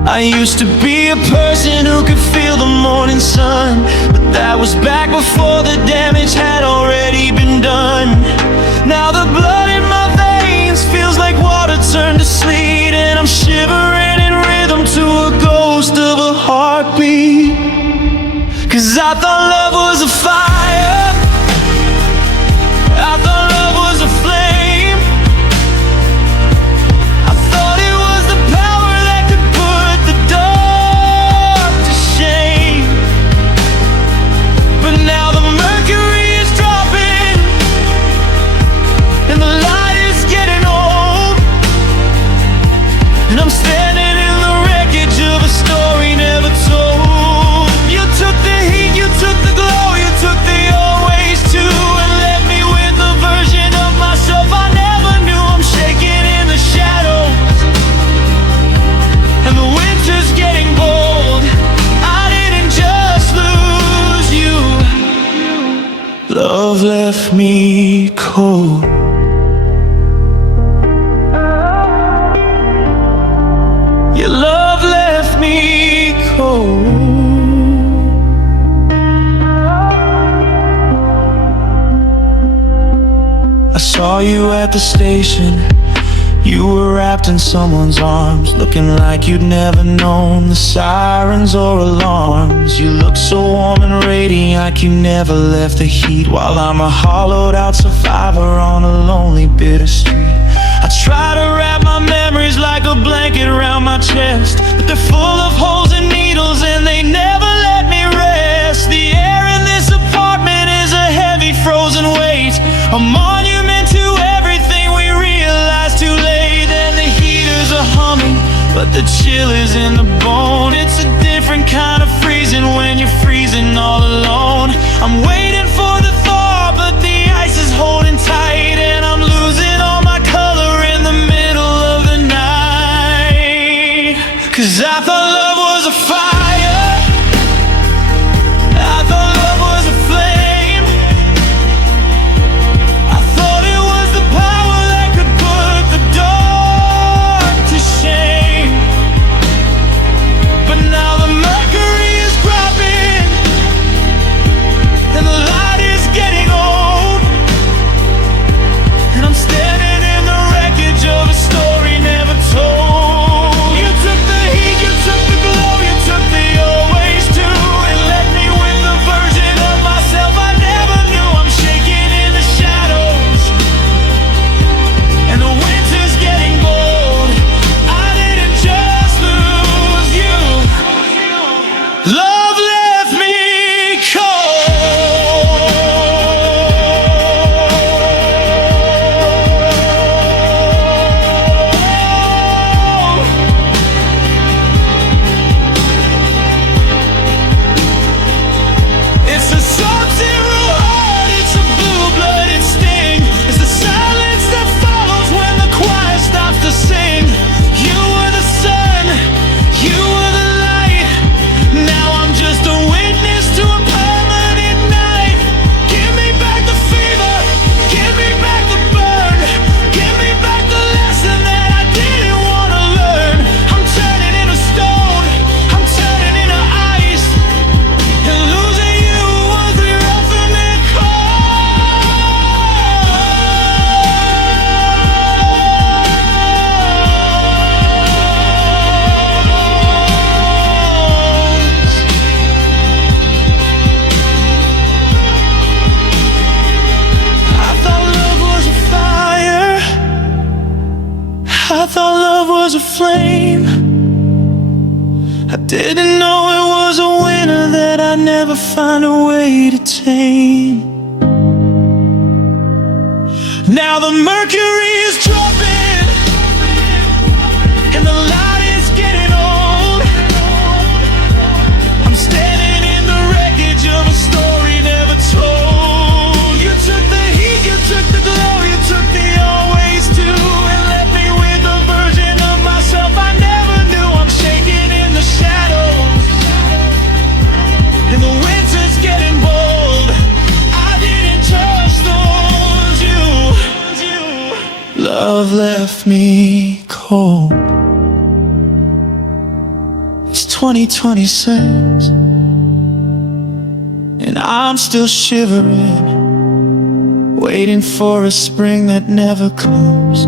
I used to be a person who could feel the morning sun, but that was back before the damage had already been done. Now the blood in my veins feels like water turned to sleet, and I'm shivering in rhythm to a ghost of a heartbeat. 'Cause I thought love was a fire, I thought love was a flame, I thought it was the power that could put the dark to shame. But now the mercury is dropping and the light is getting old, and I'm standing in the wreckage of a story never told. You took the heat, you took the glow, you took the always to, and left me with a version of myself I never knew. I'm shaking in the shadows and the winter's getting cold. I didn't just lose you, love left me cold. Your love left me cold. I saw you at the station. You were wrapped in someone's arms, looking like you'd never known the sirens or alarms. You looked so warm and radiant, like you never left the heat, while I'm a hollowed out survivor on a lonely bitter street. I try to wrap my memories like a blanket around my chest, but they're full of holes and needles and they never let me rest. The air in this apartment is a heavy frozen weight, a monument to everything we realized too late. And the heaters are humming, but the chill is in the bone. It's a different kind of freezing when you're freezing all alone. I'm waiting for the thaw, but the ice is holding tight, and I'm losing all my color in the middle of the night. 'Cause I thought love was a fire, I thought love was a flame, I thought it was the power that could put the dark to shame. But now the mercury is dropping and the light is getting old, and I'm standing in the wreckage of a story never told. You took the heat, you took the glow, you took the always to, and left me with a version of myself I never knew. I'm shaking in the shadows and the winter's getting cold. I didn't just lose you, love left me cold. It's a sub-zero heart, it's a blue-blooded sting. It's the silence that follows when the choir stops to sing. You were the sun, you were the light. Now I'm just a witness to a permanent night. Give me back the fever, give me back the burn, give me back the lesson that I didn't want to learn. I'm turning into stone, I'm turning into ice, and losing you was the ultimate I thought love was a fire, I thought love was a flame, I didn't know it was a winter that I'd never find a way to tame. Now the mercury is dropping, and the light is getting old. I'm standing in the wreckage of a story never told. You took the heat, you took the glow, you took the always do, and left me with a version of myself I never knew. I'm shaking in the shadows, and the winter's getting bold. I didn't just lose you. Love left me cold. It's 2026, and I'm still shivering, waiting for a spring that never comes.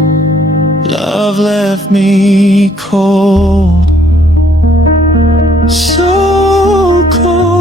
Love left me cold, so cold.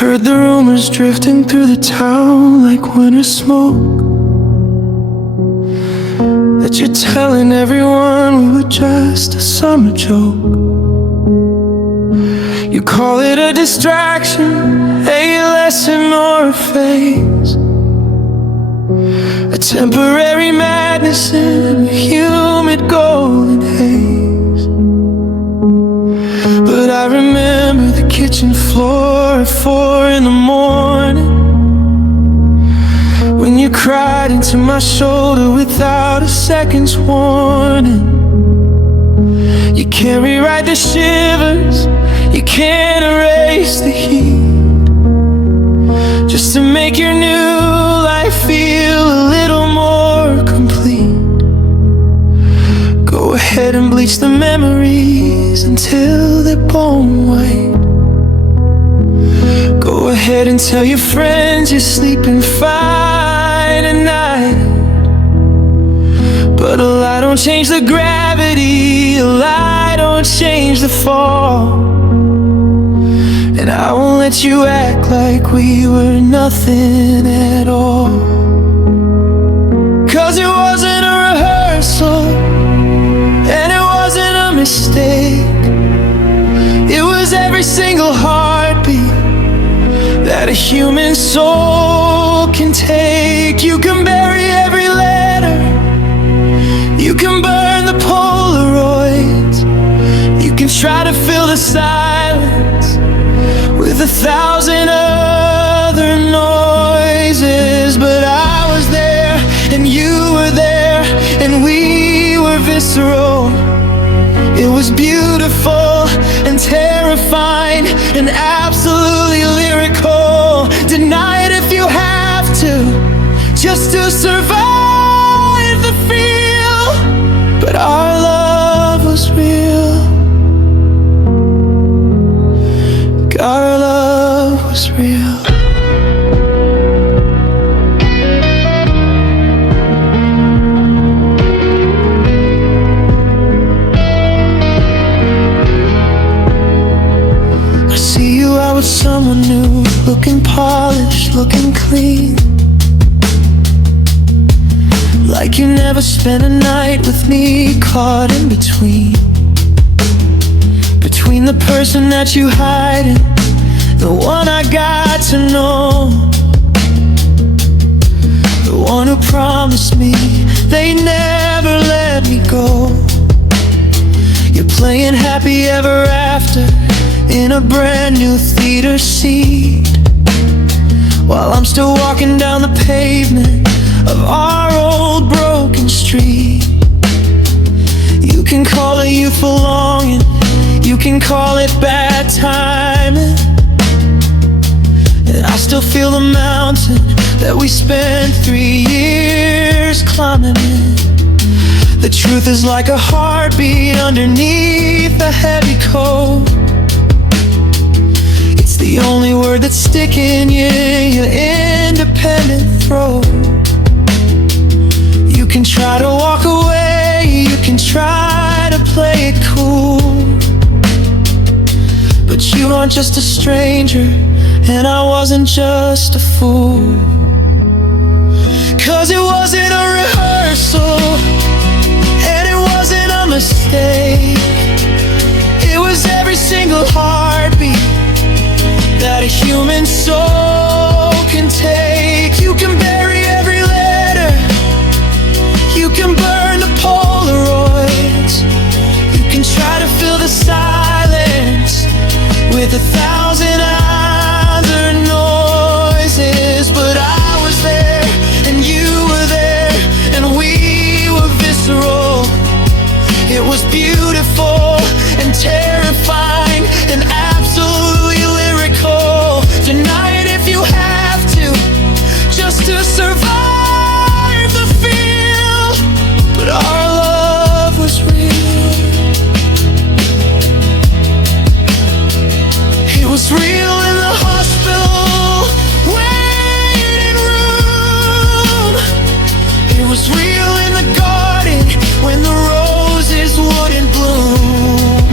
Heard the rumors drifting through the town like winter smoke, that you're telling everyone we were just a summer joke. You call it a distraction, a lesson or a phase, a temporary madness in a humid golden haze. But I remember the kitchen floor at 4 in the morning, when you cried into my shoulder without a second's warning. You can't rewrite the shivers, you can't erase the heat, just to make your new life feel a little more complete. Go ahead and bleach the memories until they're bone white. Go ahead and tell your friends you're sleeping fine at night. But a lie don't change the gravity, a lie don't change the fall. And I won't let you act like we were nothing at all. 'Cause it wasn't a rehearsal, and it wasn't a mistake. It was every single heartbeat that a human soul can take. You can bury every letter, you can burn the Polaroids, you can try to fill the silence with 1,000 other noises. But I was there, and you were there, and we were visceral. It was beautiful and terrifying and absolutely lyrical. Deny it if you have to, just to survive the feel. But our love was real. Our love was real. With someone new, looking polished, looking clean, like you never spent a night with me. Caught in between the person that you hide and the one I got to know, the one who promised me they never let me go. You're playing happy ever after in a brand new theater seat, while I'm still walking down the pavement of our old broken street. You can call it youthful longing, you can call it bad timing, and I still feel the mountain that we spent 3 years climbing it. The truth is like a heartbeat underneath a heavy coat. It's the only word that's sticking in your independent throat. You can try to walk away, you can try to play it cool, but you aren't just a stranger, and I wasn't just a fool. 'Cause it wasn't a rehearsal, and it wasn't a mistake. It was every single heartbeat that a human soul can take. You can bury every letter, you can burn the Polaroids, you can try to fill the silence with 1,000 other noises, but I was there and you were there, and we were visceral. It was beautiful and terrifying and absolutely lyrical. Tonight if you have to, just to survive the feel, but our love was real. It was real in the hospital waiting room. It was real in the garden when the roses wouldn't bloom.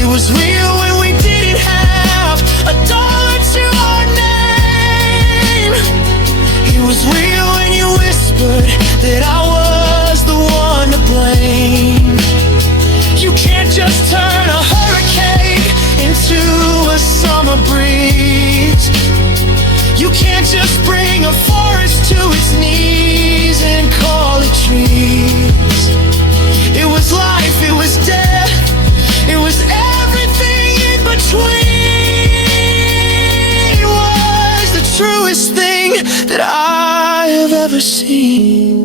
It was real when we didn't have $1 to our name. It was real when you whispered that I was the one to blame. You can't just turn a hurricane into a summer breeze. You can't just bring a forest to its knees and call it trees. It was life, it was death, it was everything in between. It was the truest thing that I have ever seen.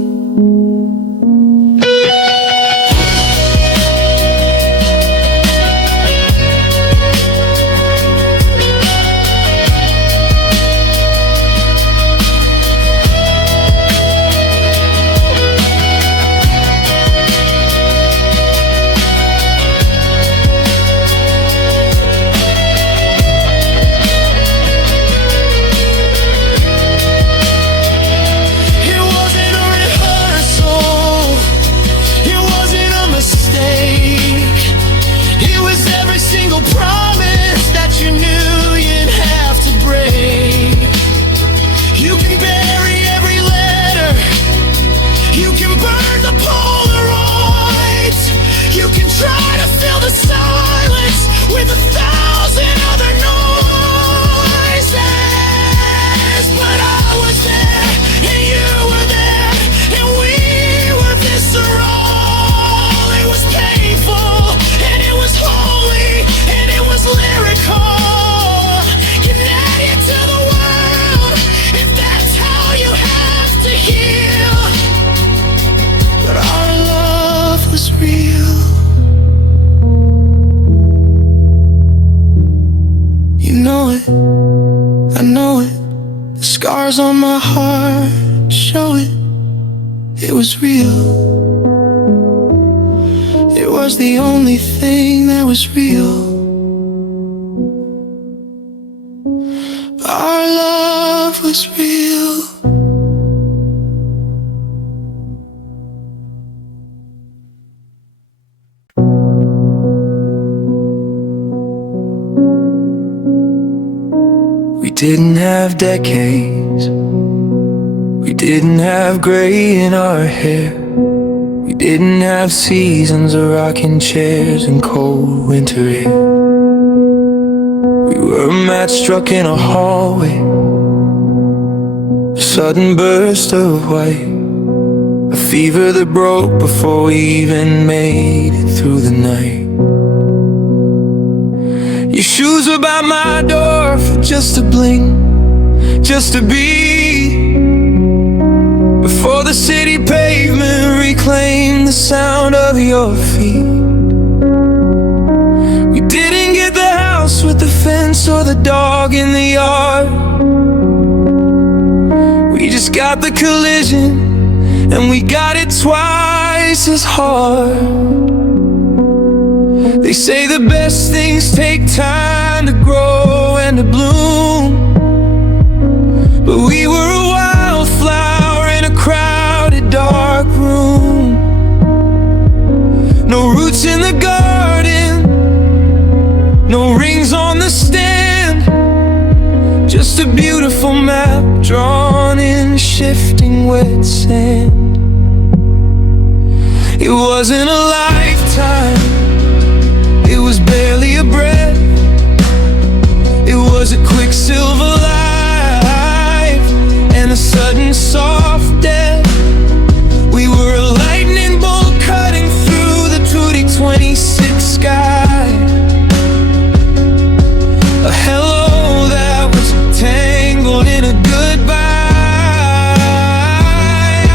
Scars on my heart show it. It was real. It was the only thing that was real. Our love was real. We didn't have decades, we didn't have gray in our hair, we didn't have seasons of rocking chairs and cold winter air. We were a match struck in a hallway, a sudden burst of white, a fever that broke before we even made it through the night. Your shoes were by my door for just a blink, just to be before the city pavement reclaimed the sound of your feet. We didn't get the house with the fence or the dog in the yard. We just got the collision and we got it twice as hard. They say the best things take time to grow and to bloom, but we were a wildflower in a crowded dark room. No roots in the garden, no rings on the stand, just a beautiful map drawn in shifting wet sand. It wasn't a lifetime, it was barely a breath. It was a quicksilver life and a sudden soft death. We were a lightning bolt cutting through the 2026 sky. A hello that was tangled in a goodbye.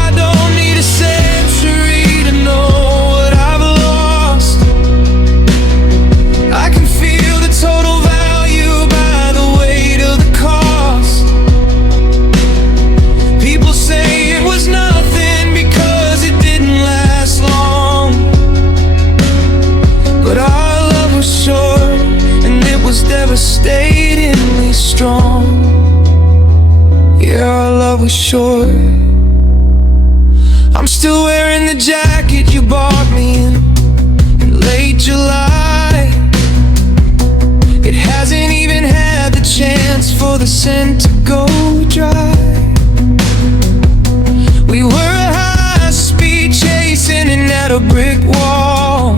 I don't need a century to know what I've lost. I can feel the total value by the weight of the cost. People say it was nothing because it didn't last long, but our love was short and it was devastatingly strong. Yeah, our love was short. I'm still wearing the jacket you bought me in late July. It hasn't even had the chance for the scent to go dry. We were a high-speed chasing and at a brick wall,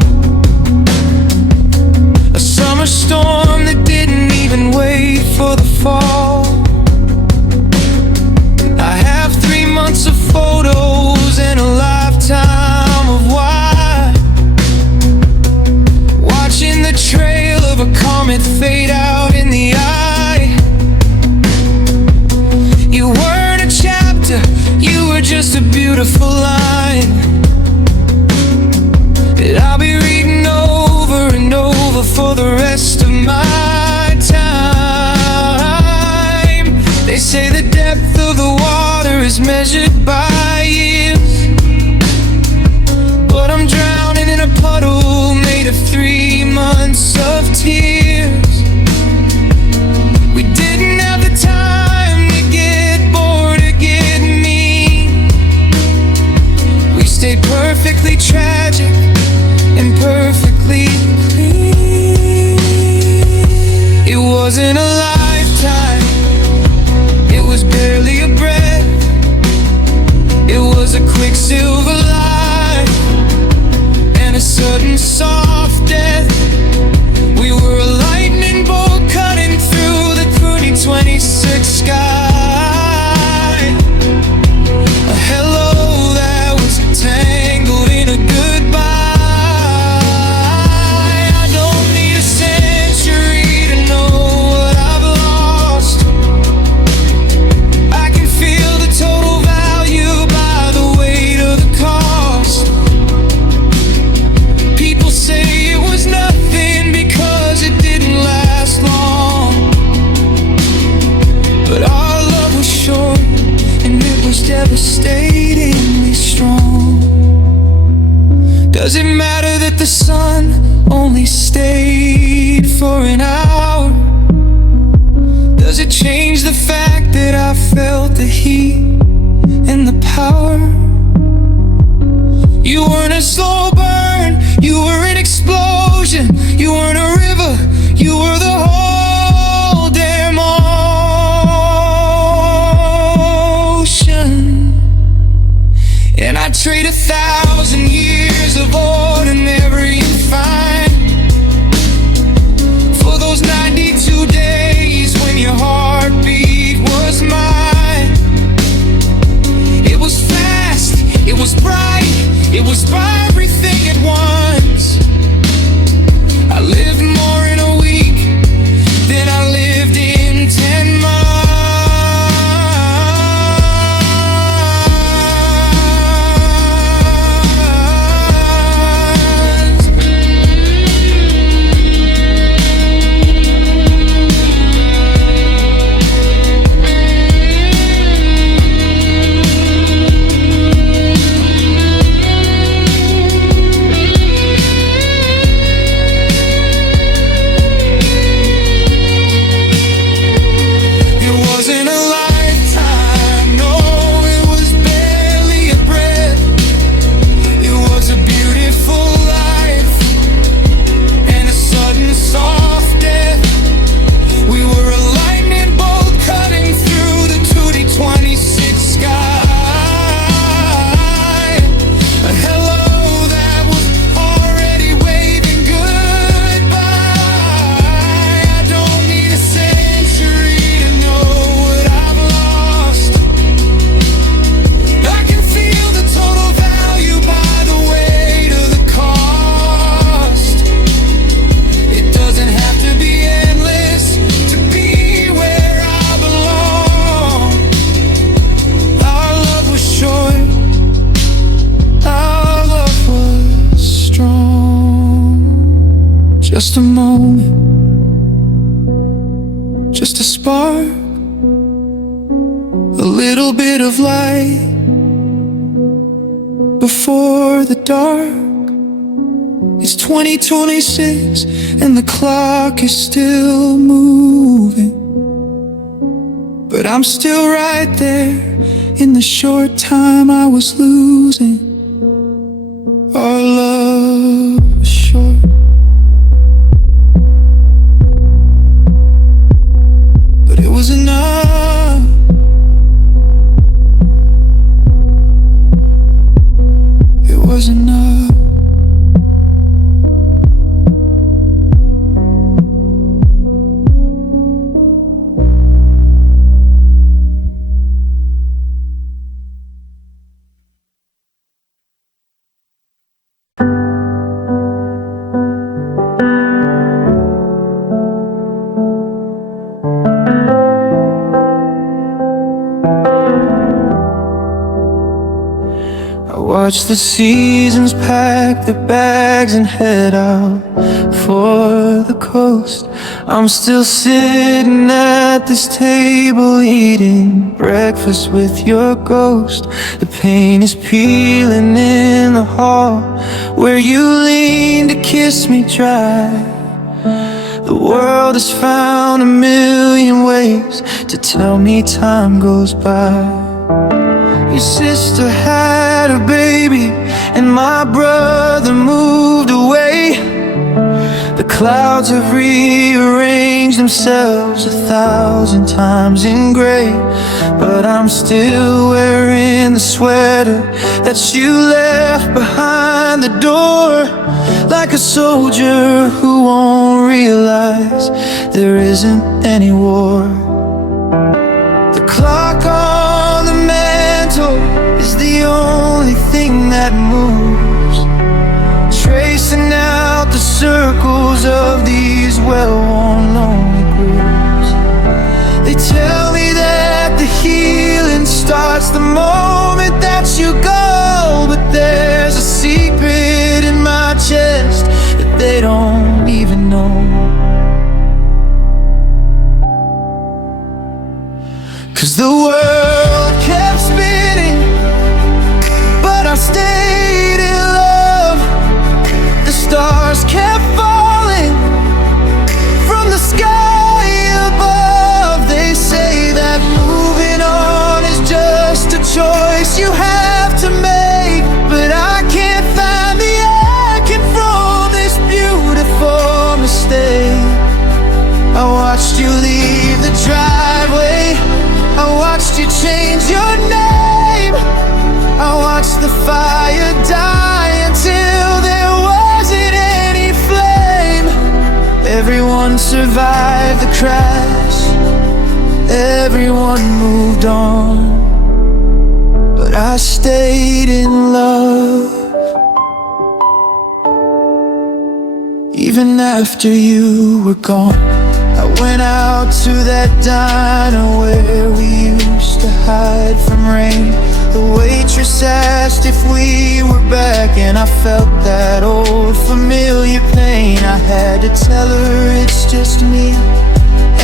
a summer storm that didn't even wait for the fall. I have 3 months of photos and a lifetime of why, watching the trail of a comet fade out in the eye. You weren't a chapter, you were just a beautiful line that I'll be reading over and over for the rest of my time. They say the depth of the water is measured by years, but I'm drowning in a puddle made of 3 months of tears. We didn't have the time to get bored or get mean. We stayed perfectly tragic and perfectly clean. It wasn't a lifetime, it was barely a breath. It was a quicksilver life and a sudden soft death. We were a lightning bolt cutting through the 2026 sky. A hello that was tangled in a goodbye. I don't need a century to know what I've lost. I can feel the total value by the weight of the cost. People say it was nothing because it didn't last long, but our love was short and it was devastatingly strong. Does it matter that the sun only stayed for an hour? Does it change the fact that I felt the heat and the power? You weren't a slow burn, you were an explosion. You weren't a river, you were the whole damn ocean. And I'd trade 1,000 years of ordinary and fine for those 92 days when your heartbeat was mine. It was fast, it was bright, it was everything at once. I lived more in a week than I lived in 10 months. spark, a little bit of light before the dark. It's 2026 and the clock is still moving, but I'm still right there in the short time I was losing. Our love was short, but it was enough. It was enough. Watch the seasons pack their bags and head out for the coast. I'm still sitting at this table eating breakfast with your ghost. The paint is peeling in the hall where you lean to kiss me dry. The world has found a million ways to tell me time goes by. Your sister had a baby and my brother moved away. The clouds have rearranged themselves 1,000 times in gray, but I'm still wearing the sweater that you left behind the door, like a soldier who won't realize there isn't any war. The clock on the mantle is the only thing that moves, tracing out the circles of these well-worn lonely grooves. They tell me that the healing starts the moment that you go, but there's a secret in my chest that they don't even know. 'Cause the world kept spinning, but I stayed in love. The stars kept falling from the sky above. They say that moving on is just a choice you have to make, but I can't find the aching from this beautiful mistake. I watched you leave the driveway, I watched you change your name, I watched the fire die until there wasn't any flame. Everyone survived the crash, everyone moved on, but I stayed in love. Even after you were gone, I went out to that diner where we used to hide from rain. The waitress asked if we were back, and I felt that old familiar pain. I had to tell her it's just me,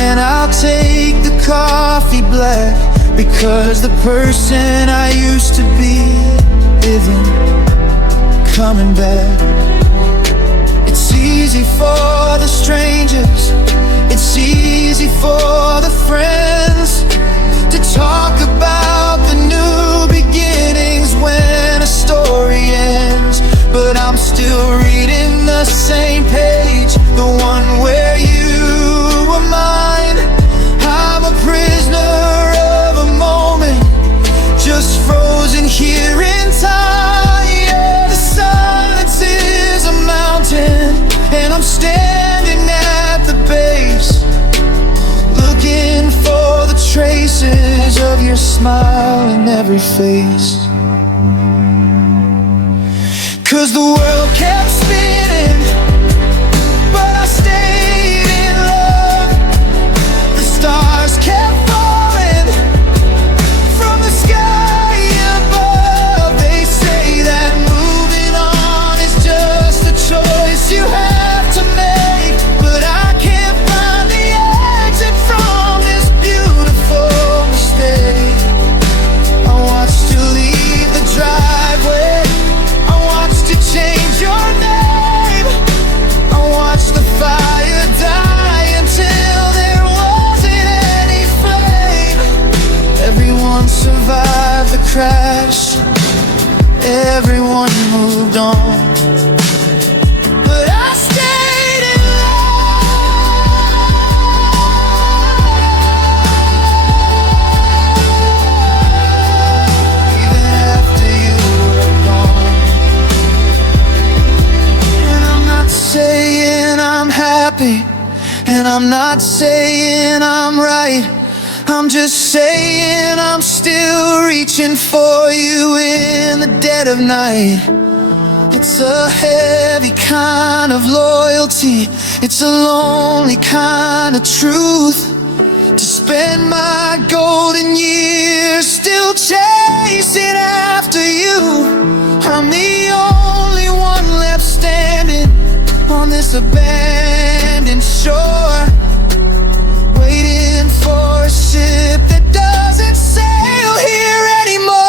and I'll take the coffee black, because the person I used to be isn't coming back. It's easy for the strangers, it's easy for the friends to talk about the new beginnings when a story ends, but I'm still reading the same page, the one where you were mine. I'm a prisoner of a moment, just frozen here in time. Yeah, the silence is a mountain, and I'm standing at the base, looking for the traces of your smile in every face. 'Cause the world kept spinning, but I stayed in love. The stars kept falling from the sky above. They say that moving on is just a choice you have to make, but I can't find the exit from this crashed, everyone moved on, but I stayed in love, even after you were gone. And I'm not saying I'm happy, and I'm not saying I'm right, I'm just saying I'm still reaching for you in the dead of night. It's a heavy kind of loyalty, it's a lonely kind of truth, to spend my golden years still chasing after you. I'm the only one left standing on this abandoned shore, waiting for a ship that doesn't sail here anymore.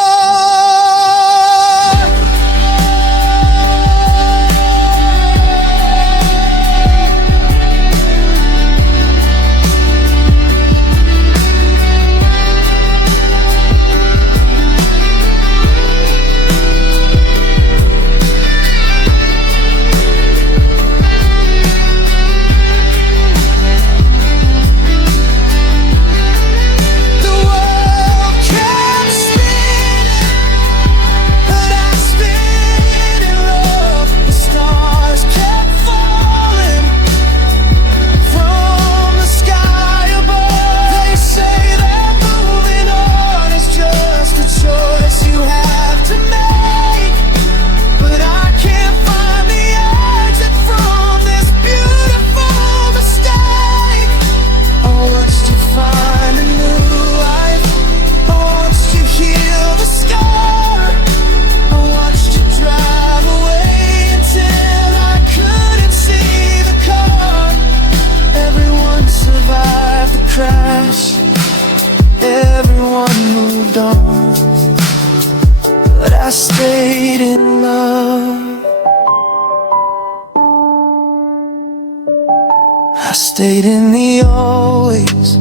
Everyone moved on, but I stayed in love. I stayed in the always,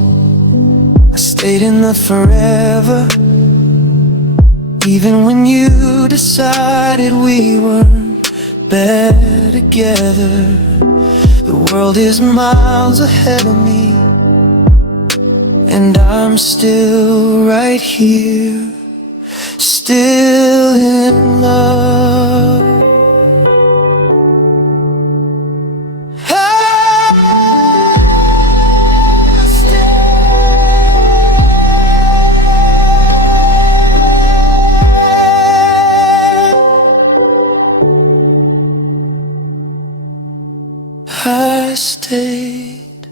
I stayed in the forever, even when you decided we weren't better together. The world is miles ahead of me, and I'm still right here, still in love. I stayed.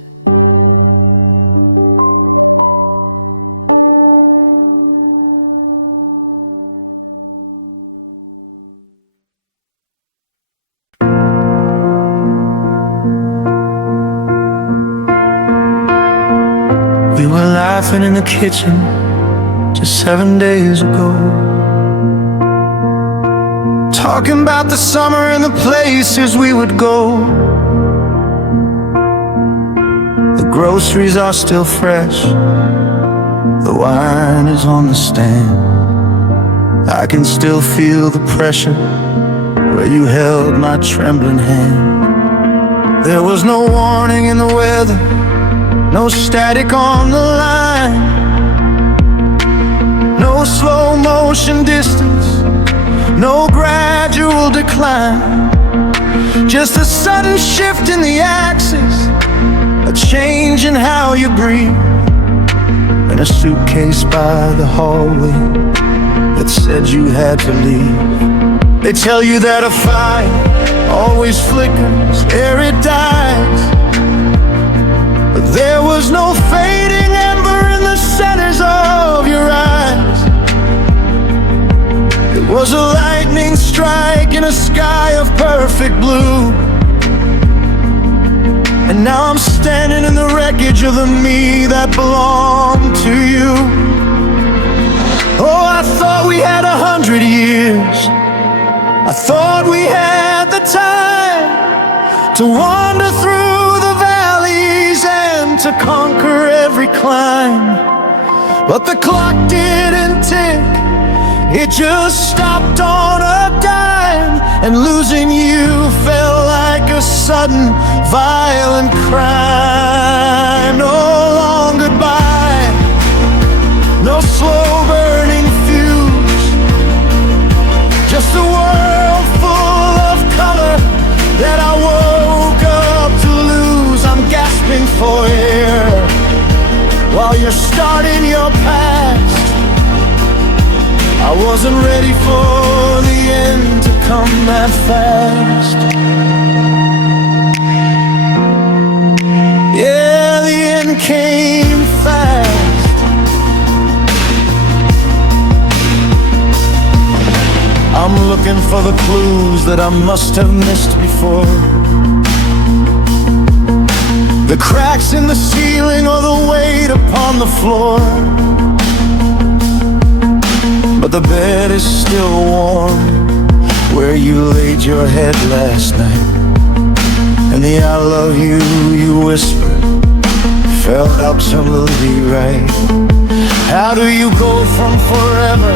We were laughing in the kitchen just 7 days ago, talking about the summer and the places we would go. The groceries are still fresh, the wine is on the stand. I can still feel the pressure where you held my trembling hand. There was no warning in the weather, no static on the line, no slow motion distance, no gradual decline, just a sudden shift in the axis, a change in how you breathe, and a suitcase by the hallway that said you had to leave. They tell you that a fire always flickers ere it dies, but there was no fading ember in the centers of your eyes. It was a lightning strike in a sky of perfect blue, and now I'm standing in the wreckage of the me that belonged to you. Oh, I thought we had 100 years, I thought we had the time to wander through the valleys and to conquer every climb. But the clock didn't tick, It just stopped on a dime, and losing you felt like a sudden, violent crime. No long goodbye, no slow burning fuse, just a world full of color that I woke up to lose. I'm gasping for air while you're starting your past. I wasn't ready for the end to come that fast. Yeah, the end came fast. I'm looking for the clues that I must have missed before. The cracks in the ceiling or the weight upon the floor. But the bed is still warm where you laid your head last night. And the I love you you whispered felt absolutely right. How do you go from forever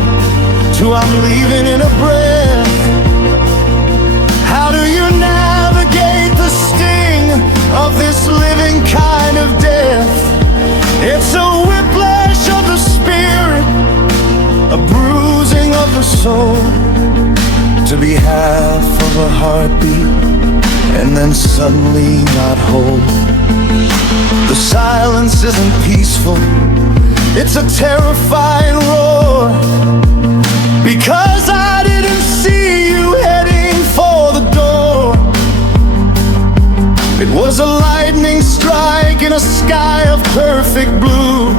to I'm leaving in a breath? How do you navigate the sting of this living kind of death? It's a whiplash of the spirit, a bruising of the soul, to be half of a heartbeat and then suddenly not whole. The silence isn't peaceful, it's a terrifying roar, because I didn't see you heading for the door. It was a lightning strike in a sky of perfect blue,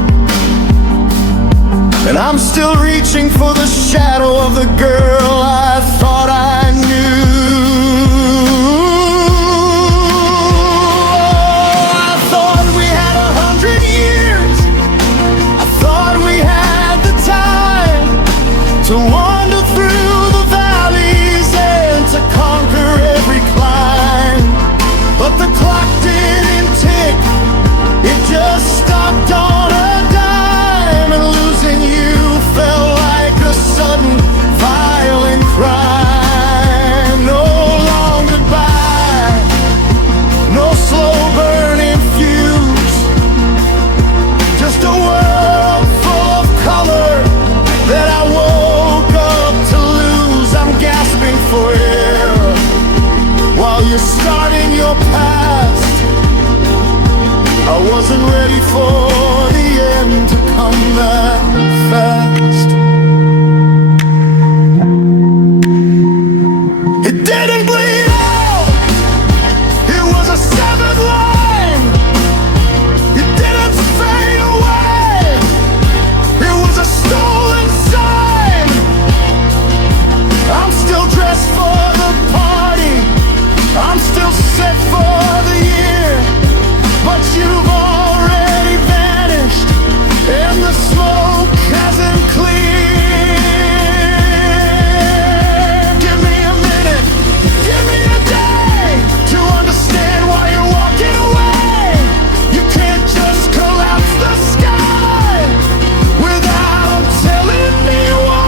and I'm still reaching for the shadow of the girl I thought I knew. Oh, I thought we had 100 years. I thought we had the time to wander through the valleys and to conquer every climb. But the clock didn't tick, it just stopped on a dime, and losing you felt like a sudden, violent crime. No long goodbye, no slow burning fuse, just a world full of color that I woke up to lose. I'm gasping for air while you're starting your past. I wasn't ready for the end to come that fast. It didn't bleed out, it was a severed line. It didn't fade away, it was a stolen sign. I'm still dressed for the party, I'm still set for the year, but you've already vanished and the smoke hasn't cleared. Give me a minute, give me a day to understand why you're walking away. You can't just collapse the sky without telling me why.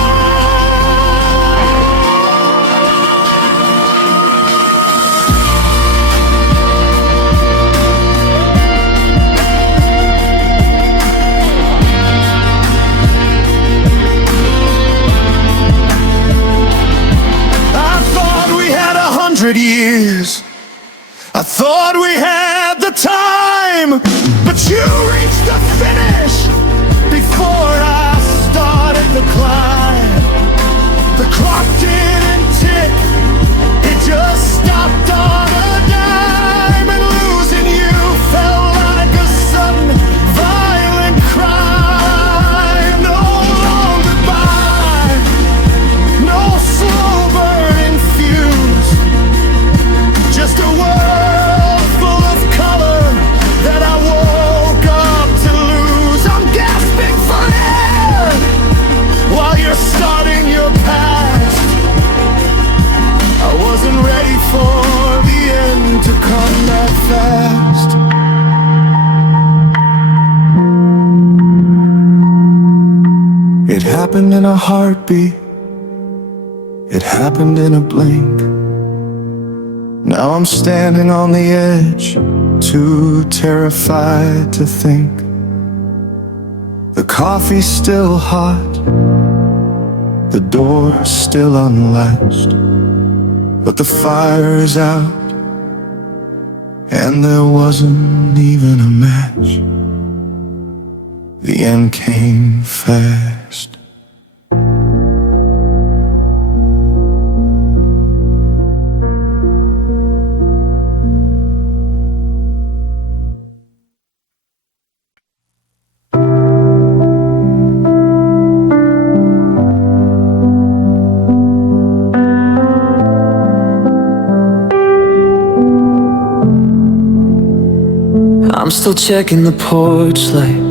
I thought we had 100 years. I thought we had the time, but you reached the finish before I started the climb. The clock didn't tick, it just stopped on a dime, and losing you felt like a sudden, violent crime. No long goodbye, no slow burning fuse, just a world full of color that I woke up to lose. I'm gasping for air while you're starting your past. I wasn't ready for the end to come that fast. It happened in a heartbeat, It happened in a blink. Now I'm standing on the edge, too terrified to think. The coffee's still hot, the door's still unlatched, but the fire's out, and there wasn't even a match. The end came fast. I'm still checking the porch light,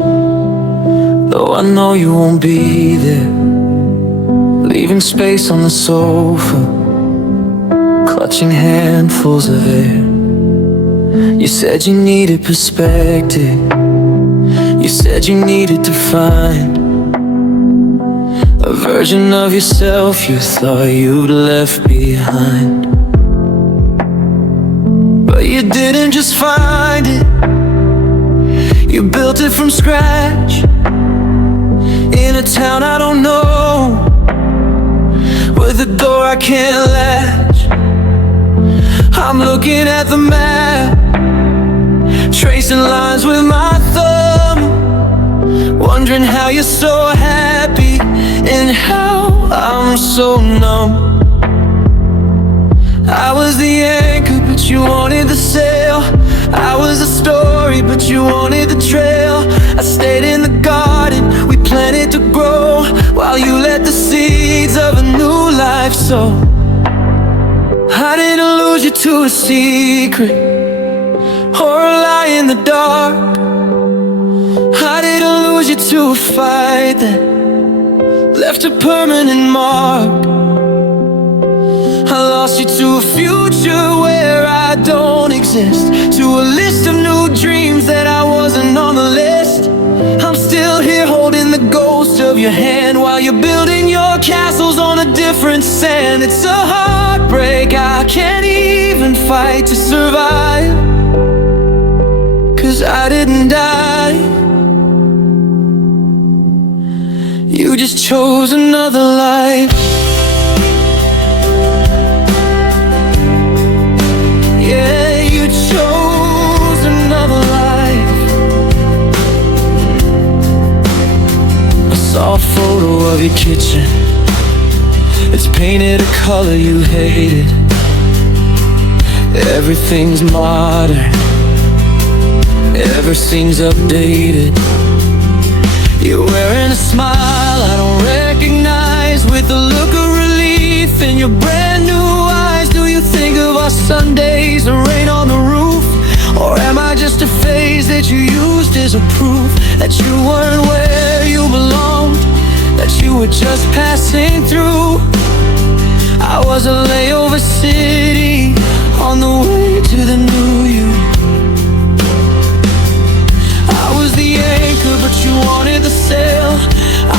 though I know you won't be there. Leaving space on the sofa, clutching handfuls of air. You said you needed perspective, you said you needed to find a version of yourself you thought you'd left behind. But you didn't just find it, you built it from scratch, in a town I don't know, with a door I can't latch. I'm looking at the map, tracing lines with my thumb, wondering how you're so happy and how I'm so numb. I was the anchor, but you wanted the sail. I was the story, but you wanted the trail. I stayed in the garden we planted to grow, while you let the seeds of a new life sow. I didn't lose you to a secret or a lie in the dark. I didn't lose you to a fight that left a permanent mark. I lost you to a future where I don't exist, to a list of new dreams that I wasn't on the list. I'm still here holding the ghost of your hand, while you're building your castles on a different sand. It's a heartbreak I can't even fight to survive, 'cause I didn't die. You just chose another life. Yeah, you chose another life. I saw a photo of your kitchen, it's painted a color you hated. Everything's modern, everything's updated. You're wearing a smile I don't recognize, with a look of relief in your brand new eyes. Do you think of our Sundays and rain on the roof? Or am I just a phase that you used as a proof that you weren't where you belonged, that you were just passing through? I was a layover city on the way to the new you. I was the anchor, but you wanted the sail.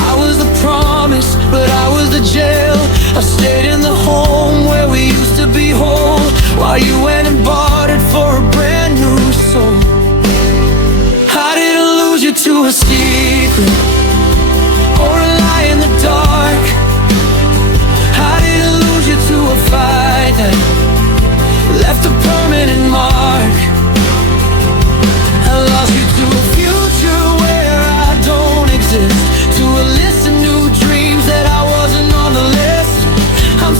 I was the promise, but I was the jail. I stayed in the home where we used to be whole, while you went and bartered for a brand new soul. I didn't lose you to a secret or a lie in the dark. I didn't lose you to a fight that left a permanent mark. I lost you to a future where I don't exist, to a list of new dreams that I wasn't on the list. I'm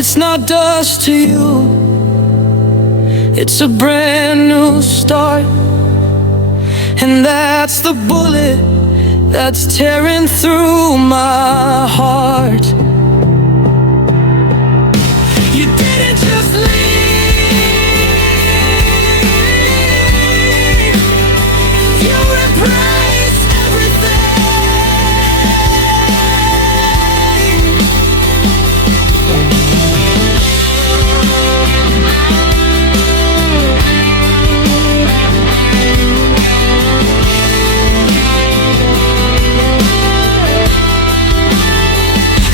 it's not dust to you. It's a brand new start. And that's the bullet that's tearing through my heart. You didn't just leave, you embraced everything.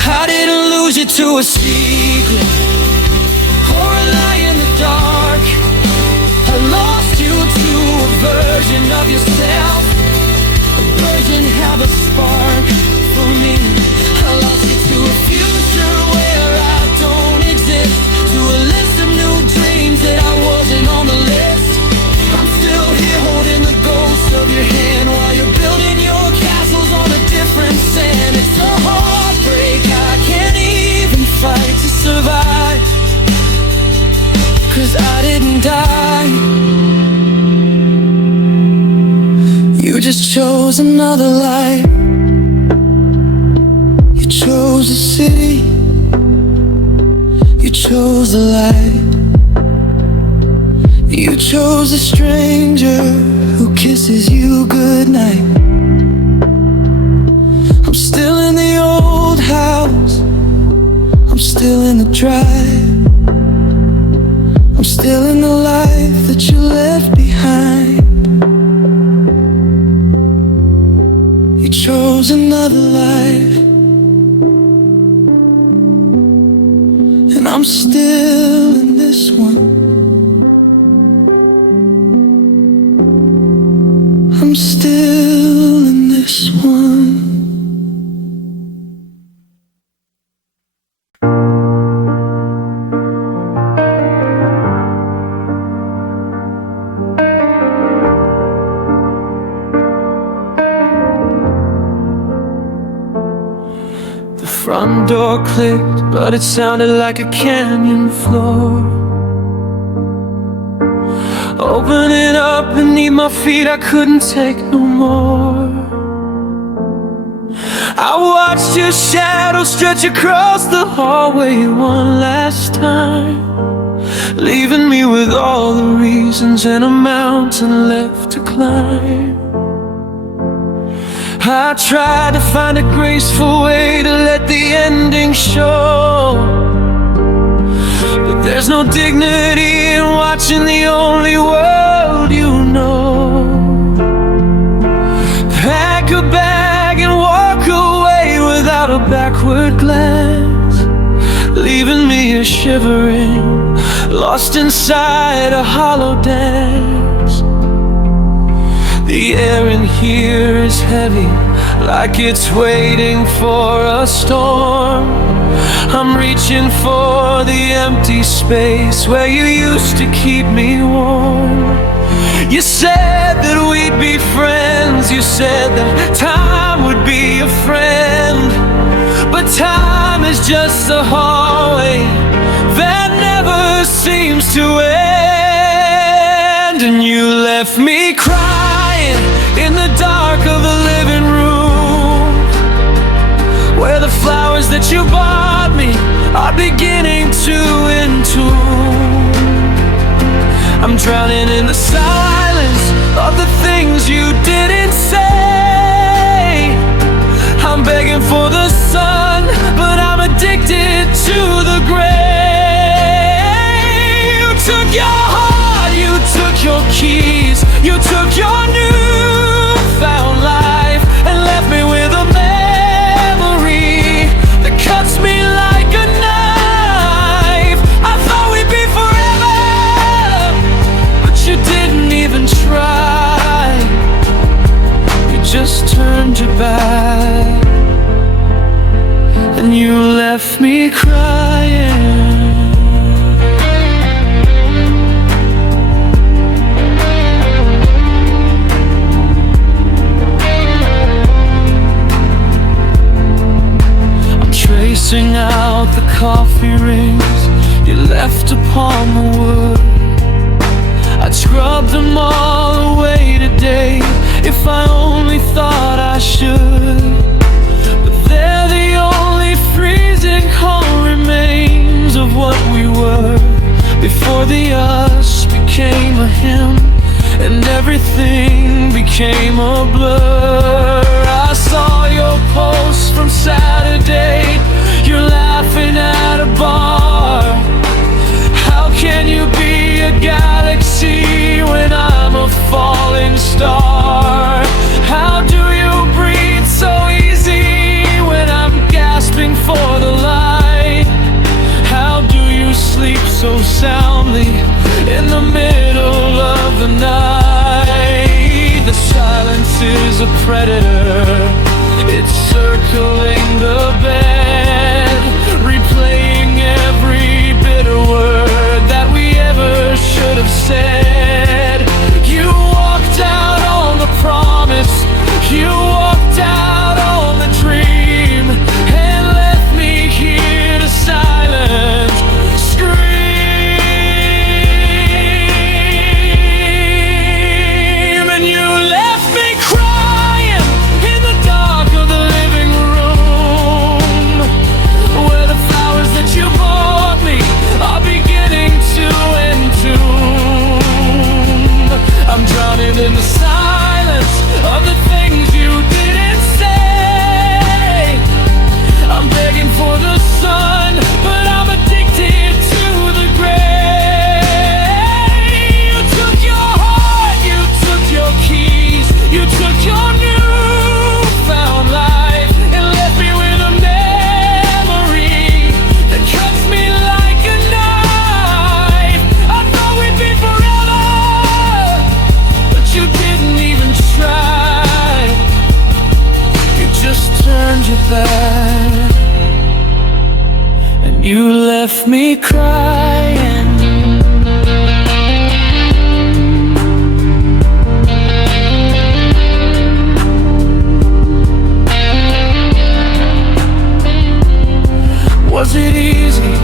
I didn't lose you to a secret or a lie in the dark. I lost you to a version of yourself, a version have a spark for me. I lost you to a future where I don't exist, to a list of new dreams that I wasn't on the list. I'm still here holding the ghost of your hand while you're building your castles on a different sand. It's a heartbreak I can't even fight to survive, 'cause I didn't die. You just chose another life. You chose a city. You chose the light. You chose a stranger who kisses you goodnight. I'm still in the old house. I'm still in the drive. I'm still in the life that you left behind. You chose another life, and I'm still in this one. I'm still in this one. Front door clicked, but it sounded like a canyon floor. Opening up beneath my feet, I couldn't take no more. I watched your shadow stretch across the hallway one last time, leaving me with all the reasons and a mountain left to climb. I tried to find a graceful way to let the ending show, but there's no dignity in watching the only world you know. Pack a bag and walk away without a backward glance, leaving me a shivering, lost inside a hollow dance. The air in here is heavy, like it's waiting for a storm. I'm reaching for the empty space where you used to keep me warm. You said that we'd be friends, you said that time would be a friend, but time is just a hallway that never seems to end. And you left me crying in the dark of the living room, where the flowers that you bought me are beginning to entomb. I'm drowning in the silence of the things you didn't say. I'm begging for the sun, but I'm addicted to the gray. You took your heart, you took your keys, you took your newfound life, and left me with a memory that cuts me like a knife. I thought we'd be forever, but you didn't even try. You just turned your back, and you left me crying. upon the wood. I'd scrub them all away today if I only thought I should. But they're the only freezing cold remains of what we were before the us became a him and everything became a blur. I saw your post from Saturday. You're laughing at a bar. How can you be a galaxy when I'm a falling star? How do you breathe so easy when I'm gasping for the light? How do you sleep so soundly in the middle of the night? The silence is a predator. It's circling the bed, replaying every bitter word that we ever should have said. You walked out on the promise, you walked out on the dream, and left me here to silence, scream. And you left me crying in the dark of the living room, where the flowers that you bought me are beginning to entomb. I'm drowning in the silence of the things you didn't say. I'm begging for the sun, but I'm addicted to the gray. You took your heart, you took your keys, you took your newfound life and left me with a memory that cuts me like a knife. I thought we'd be forever, but you didn't even try. You just turned your back and you left me crying. Was it easy?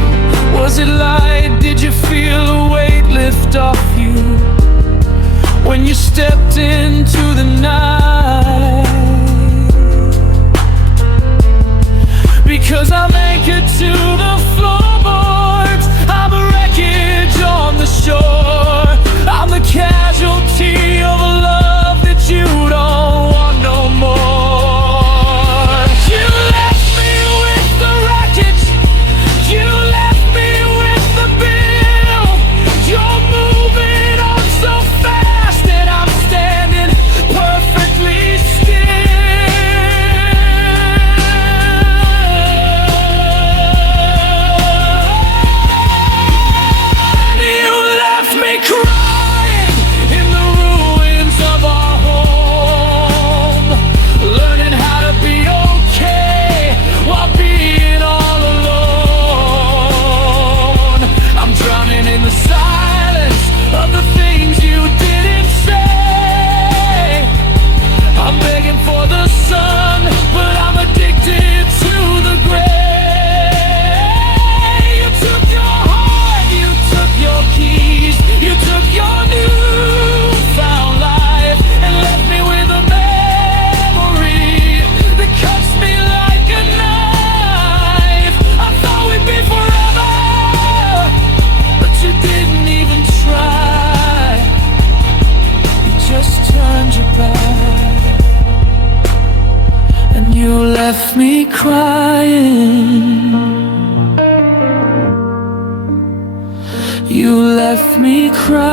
Was it light? Did you feel a weight lift off you when you stepped into the night? Because I'm anchored to the floorboards, I'm a wreckage on the shore. I'm the casualty of a love that you don't want no more. You left me with the wreckage, you left me with the bill. You're moving on so fast and I'm standing perfectly still. You left me crying in the ruins of our home, learning how to be okay while being all alone. I'm drowning in the silence of the things you didn't say. I'm begging for the sun, but I'm addicted to the gray. You took your heart, you took your keys, you took your newfound life and left me with a memory that cuts me like a knife. I thought we'd be forever, but you didn't even try. You just turned your back and you left me crying. You left me crying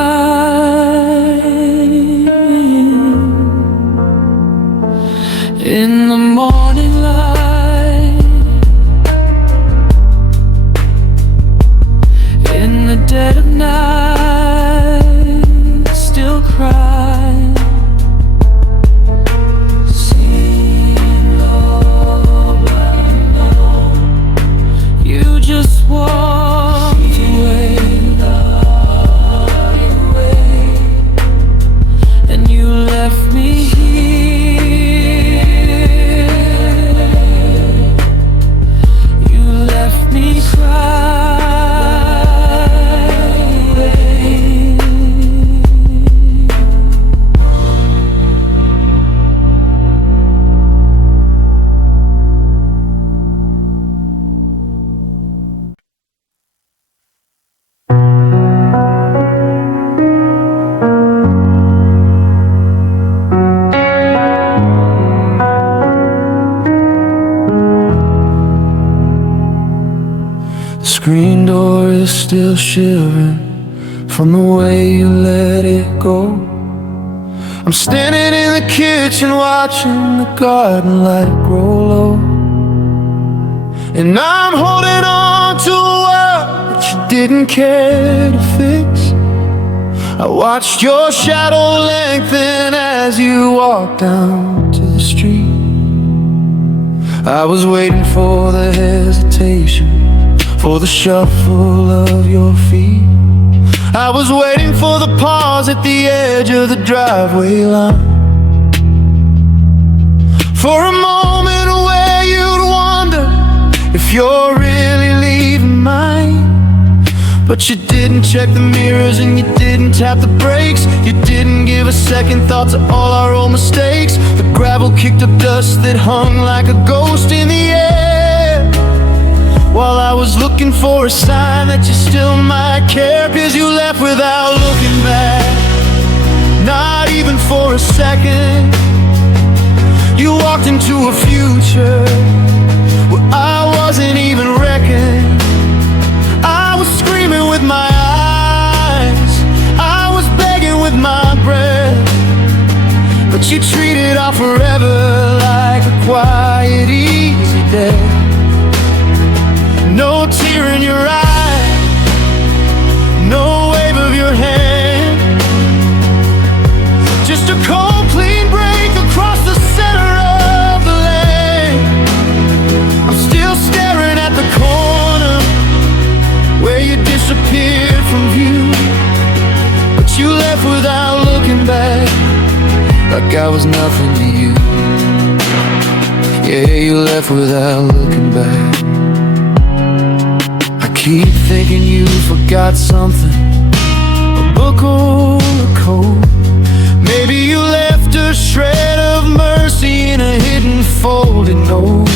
in the morning light, in the dead of night, still crying. Seeing all I know, you just walked away. still shivering from the way you let it go. I'm standing in the kitchen watching the garden light grow low, and I'm holding on to a world that you didn't care to fix. I watched your shadow lengthen as you walked down to the street. I was waiting for the hesitation, for the shuffle of your feet. I was waiting for the pause at the edge of the driveway line, for a moment where you'd wonder if you're really leaving mine. But you didn't check the mirrors and you didn't tap the brakes. You didn't give a second thought to all our old mistakes. The gravel kicked up dust that hung like a ghost in the air, while I was looking for a sign that you still might care. 'Cause you left without looking back, not even for a second. You walked into a future where I wasn't even reckoning. I was screaming with my eyes, I was begging with my breath, but you treated our forever like a quiet, easy death. No tear in your eye, no wave of your hand, just a cold, clean break across the center of the land. I'm still staring at the corner where you disappeared from view, but you left without looking back, like I was nothing to you. Yeah, you left without looking back. Keep thinking you forgot something, a book or a coat. Maybe you left a shred of mercy in a hidden folded note,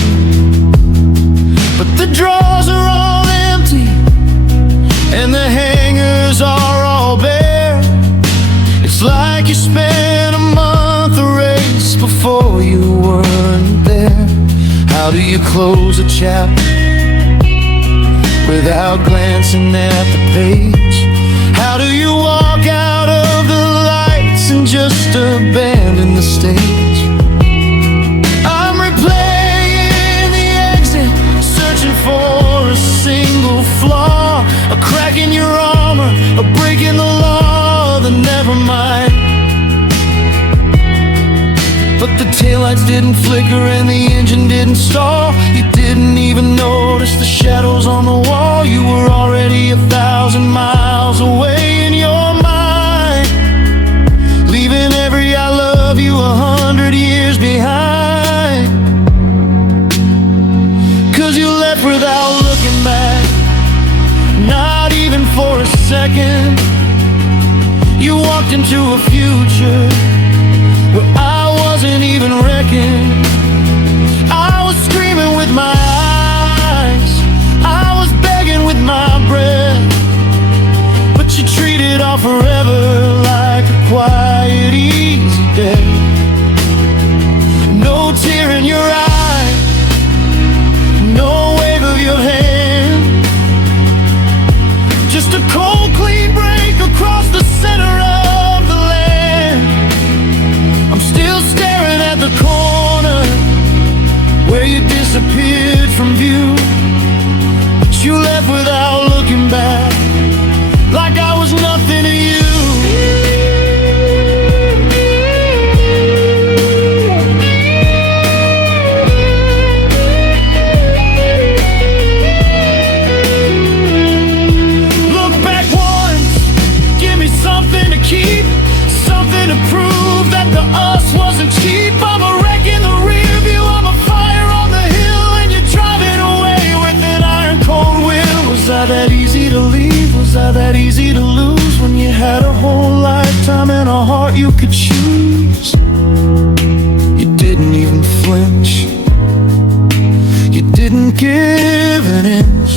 but the drawers are all empty and the hangers are all bare. It's like you spent a month erased before you weren't there. How do you close a chapter without glancing at the page? How do you walk out of the lights and just abandon the stage? I'm replaying the exit, searching for a single flaw, a crack in your armor, a break in the law, then never mind. But the taillights didn't flicker and the engine didn't stall. You didn't even notice the shadows on the wall. You were already 1,000 miles away in your mind, leaving every I love you 100 years behind. 'Cause you left without looking back, not even for a second. You walked into a future where I wasn't even reckoning. I was screaming with my eyes, I was begging with my breath, but you treated our forever like a quiet, easy death. No tear in your eye, no wave of your hand, just a cold, clean break across the center of the land. I'm still staring at the corner where you disappeared from view, but you left without looking back, like I was nothing to you. Look back once, give me something to keep, something to prove that the us wasn't cheap. I'm a wreck in the rear view, I'm a fire on the hill, and you're driving away with an iron cold will. Was I that easy to leave? Was I that easy to lose? When you had a whole lifetime and a heart you could choose, you didn't even flinch, you didn't give an inch.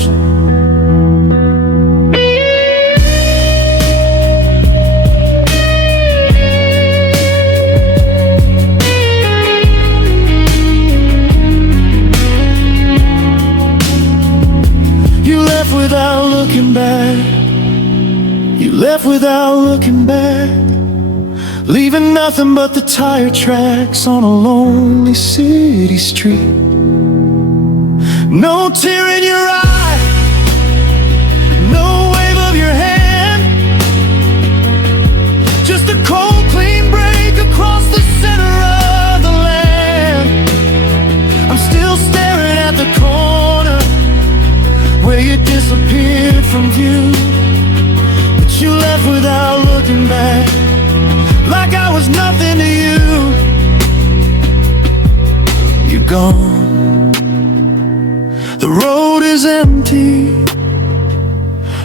Without looking back, left without looking back, leaving nothing but the tire tracks on a lonely city street. No tear in your eye, no wave of your hand, just a cold, clean break across the center of the land. I'm still staring at the corner where you disappeared from view, but you left without looking back, like I was nothing to you. You're gone. The road is empty.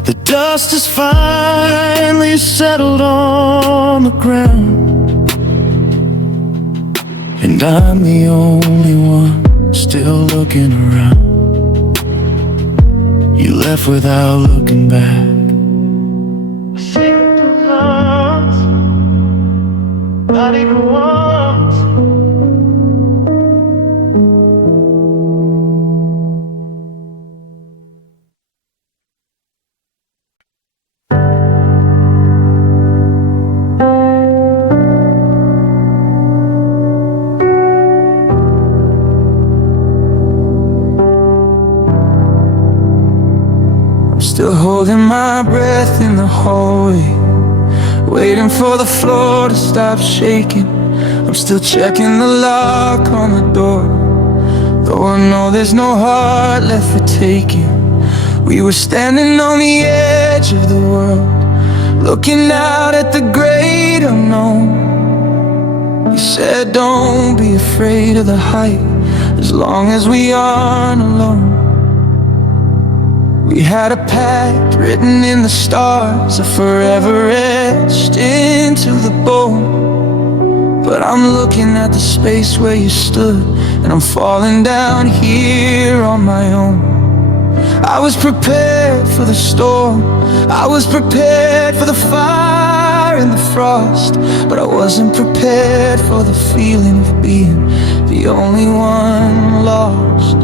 The dust has finally settled on the ground, and I'm the only one still looking around. You left without looking back. Not even once. I'm still holding my breath in the hallway, waiting for the floor to stop shaking. I'm still checking the lock on the door, though I know there's no heart left for taking. We were standing on the edge of the world, looking out at the great unknown. You said don't be afraid of the height, as long as we aren't alone. We had a pact written in the stars, a forever etched into the bone. But I'm looking at the space where you stood, and I'm falling down here on my own. I was prepared for the storm, I was prepared for the fire and the frost, but I wasn't prepared for the feeling of being the only one lost.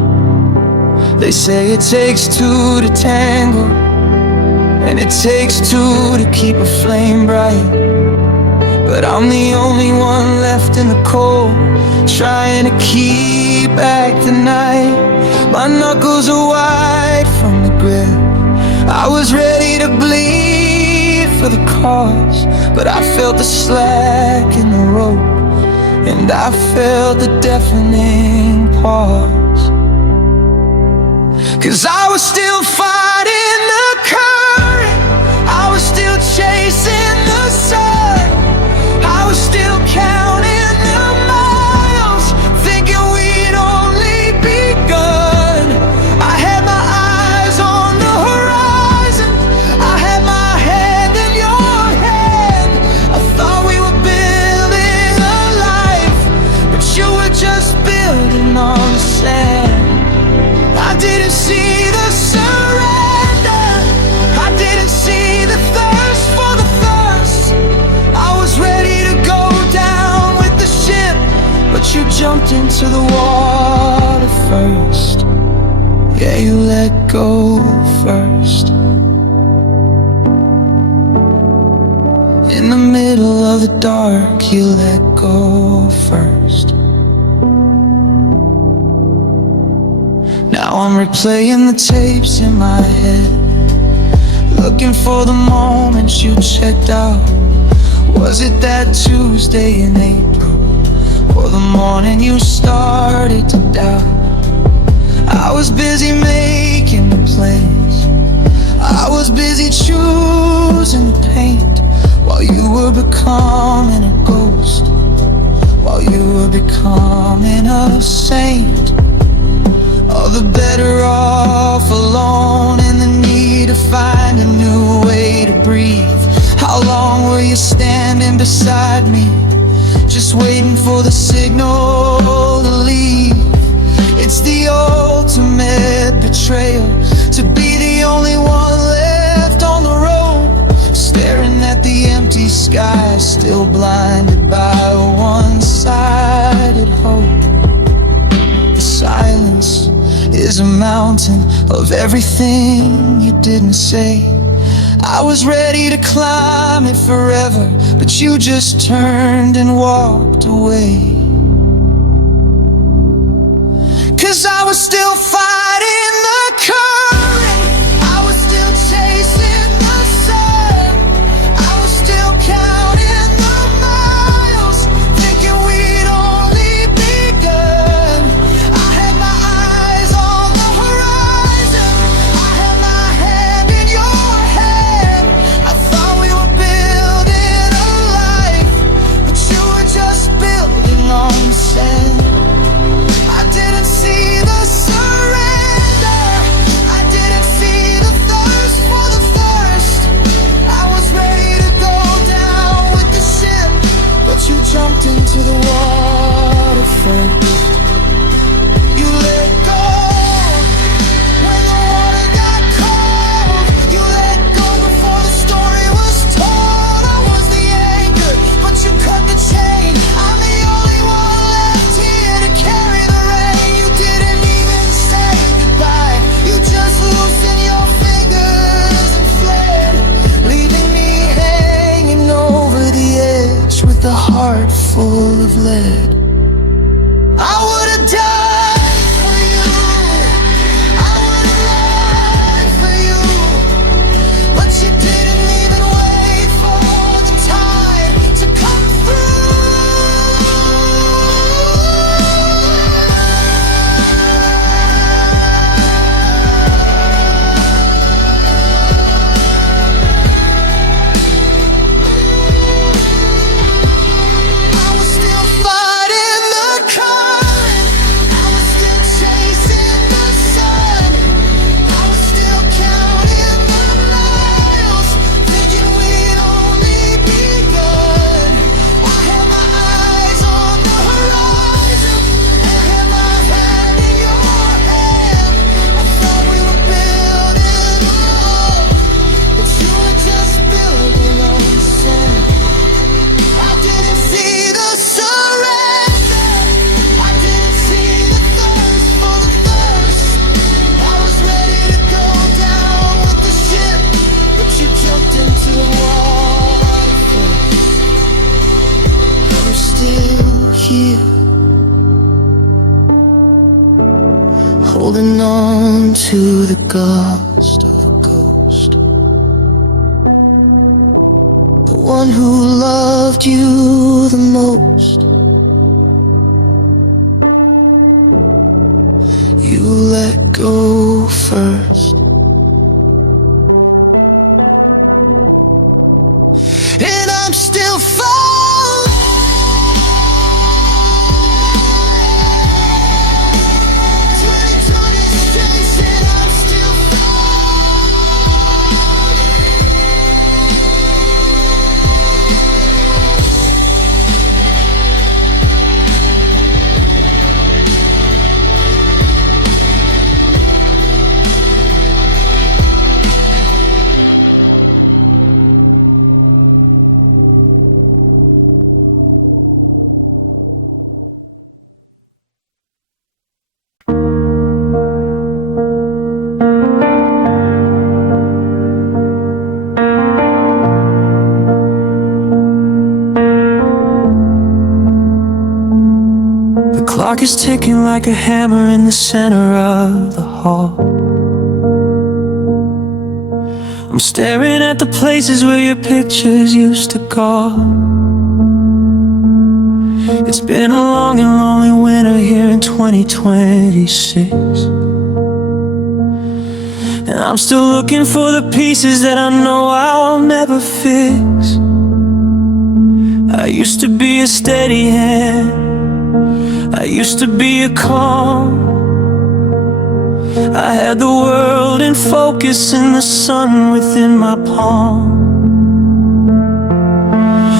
They say it takes two to tango, and it takes two to keep a flame bright, but I'm the only one left in the cold, trying to keep back the night. My knuckles are white from the grip, I was ready to bleed for the cause, but I felt the slack in the rope, and I felt the deafening pause. 'Cause I was still fighting the current, I was still chasing the sun, I was still counting the miles, thinking we'd only begun. I had my eyes on the horizon, I had my hand in your hand. I thought we were building a life, but you were just building on sand. I didn't see the surrender, I didn't see the thirst for the thirst. I was ready to go down with the ship, but you jumped into the water first. Yeah, you let go first. In the middle of the dark, you let go first. Now I'm replaying the tapes in my head, looking for the moments you checked out. Was it that Tuesday in April, or the morning you started to doubt? I was busy making the plans, I was busy choosing the paint, while you were becoming a ghost, while you were becoming a saint. All the better off alone, in the need to find a new way to breathe. How long were you standing beside me, just waiting for the signal to leave? It's the ultimate betrayal, to be the only one left on the road, staring at the empty sky, still blinded by a one-sided hope. The silence is a mountain of everything you didn't say. I was ready to climb it forever, but you just turned and walked away. 'Cause I was still fighting the current, I was still chasing the sun, I was still counting the miles, thinking we'd only begun. I had my eyes on the horizon, I had my hand in your hand. I thought we were building a life, but you were just building on sand. I didn't see the surrender, I didn't see the thirst for the thirst. I was ready to go down with the ship, but you jumped into the water first. You let go when the water got cold. You let go before the story was told. I was the anchor, but you cut the chain. I'm the only one left here to carry the rain. You didn't even say goodbye, you just loosened your fingers and fled, leaving me hanging over the edge with a heart full of lead. I would've died for you, I would've lied for you, but you didn't even wait for the time to come I was still fighting the current, I was still chasing the sun, I was still counting the miles, thinking we'd only begun. I had my eyes on the horizon, I had my hand in your hand. I thought we were building a love, but you were just building on sand. I didn't see the surrender, I didn't see the thirst for the thirst. I was ready to go down with the ship, but you jumped into the water first. I'm still here, holding on to the ghost of a ghost, the one who loved you the most. You let go first, and I'm still falling. 2026 and I'm still The clock is ticking like a hammer in the center of the hall. I'm staring at the places where your pictures used to go. It's been a long and lonely winter here in 2026, and I'm still looking for the pieces that I know I'll never fix. I used to be a steady hand, I used to be a calm. I had the world in focus and the sun within my palm.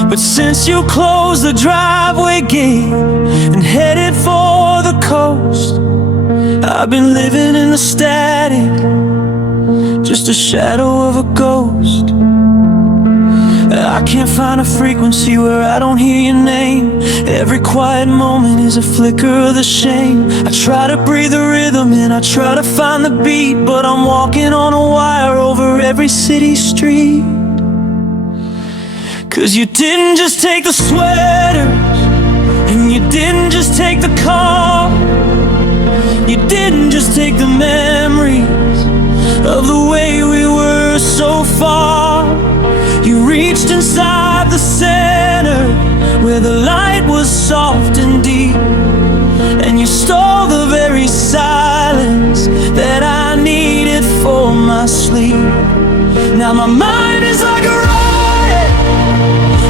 But since you closed the driveway gate and headed for the coast, I've been living in the static, just a shadow of a ghost. I can't find a frequency where I don't hear your name. Every quiet moment is a flicker of the shame. I try to breathe the rhythm and I try to find the beat, but I'm walking on a wire over every city street. 'Cause you didn't just take the sweaters, and you didn't just take the car. You didn't just take the memories of the way we were so far. You reached inside the center where the light was soft and deep, and you stole the very silence that I needed for my sleep. Now my mind is like a riot,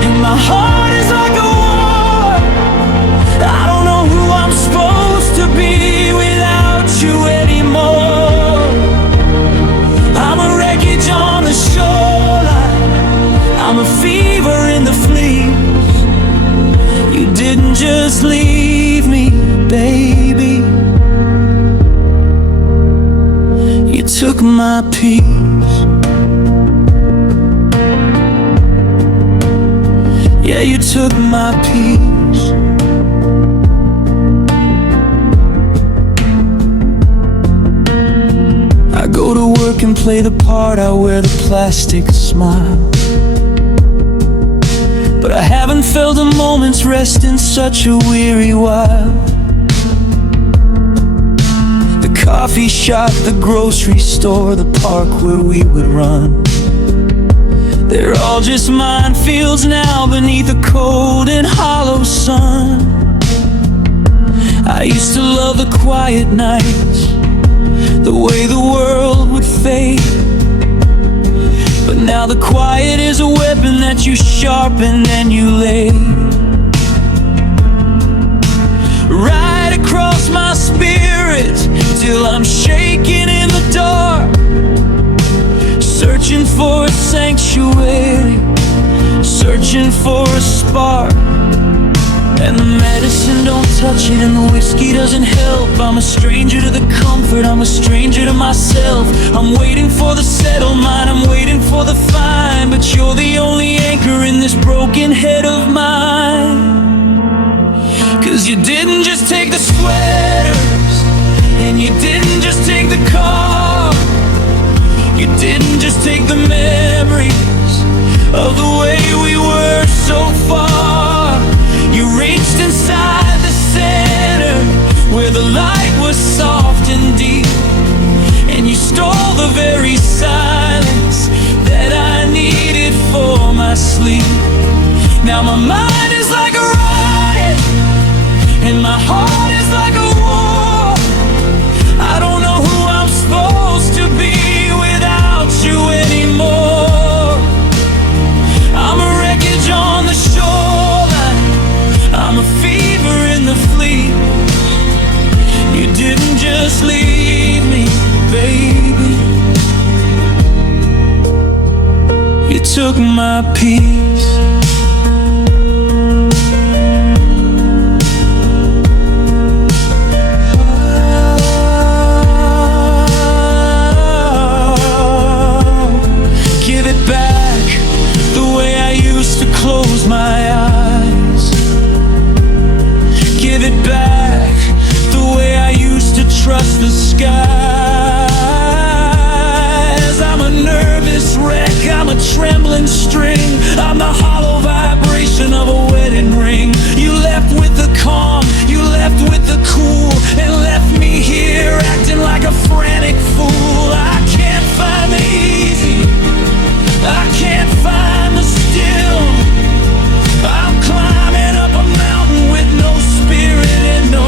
and my heart is like a war. I don't know who I'm supposed to be without you anymore. I'm a wreckage on the shoreline, I'm a fever in the fleas. You didn't just leave me, baby, you took my peace. Yeah, you took my peace. I go to work and play the part, I wear the plastic smile, but I haven't felt a moment's rest in such a weary while. The coffee shop, the grocery store, the park where we would run, they're all just minefields now beneath a cold and hollow sun. I used to love the quiet nights, the way the world would fade, but now the quiet is a weapon that you sharpen and you lay right across my spirit till I'm shaking in the dark, searching for a sanctuary, searching for a spark. And the medicine don't touch it, and the whiskey doesn't help. I'm a stranger to the comfort, I'm a stranger to myself. I'm waiting for the settled mind, I'm waiting for the fine, but you're the only anchor in this broken head of mine. 'Cause you didn't just take the sweaters, and you didn't just take the car. You didn't just take the memories of the way we were so far. You reached inside the center where the light was soft and deep, and you stole the very silence that I needed for my sleep. Now my mind is like a riot, and my heart is like a war. I don't know who I'm supposed to be without you anymore. I'm a wreckage on the shoreline, I'm a fever in the fleet. You didn't just leave me, baby, you took my peace. Give it back the way I used to close my eyes. Give it back the way I used to trust the skies. I'm a nervous wreck, I'm a trembling string, I'm the hollow vibration of a wedding ring. You left with the calm, you left with the cool, and left me here acting like a frantic fool. I can't find the easy, I can't find the still. I'm climbing up a mountain with no spirit and no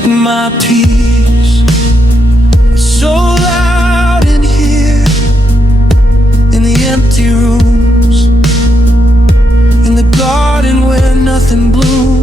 took my peace. It's so loud in here, in the empty rooms, in the garden where nothing blooms.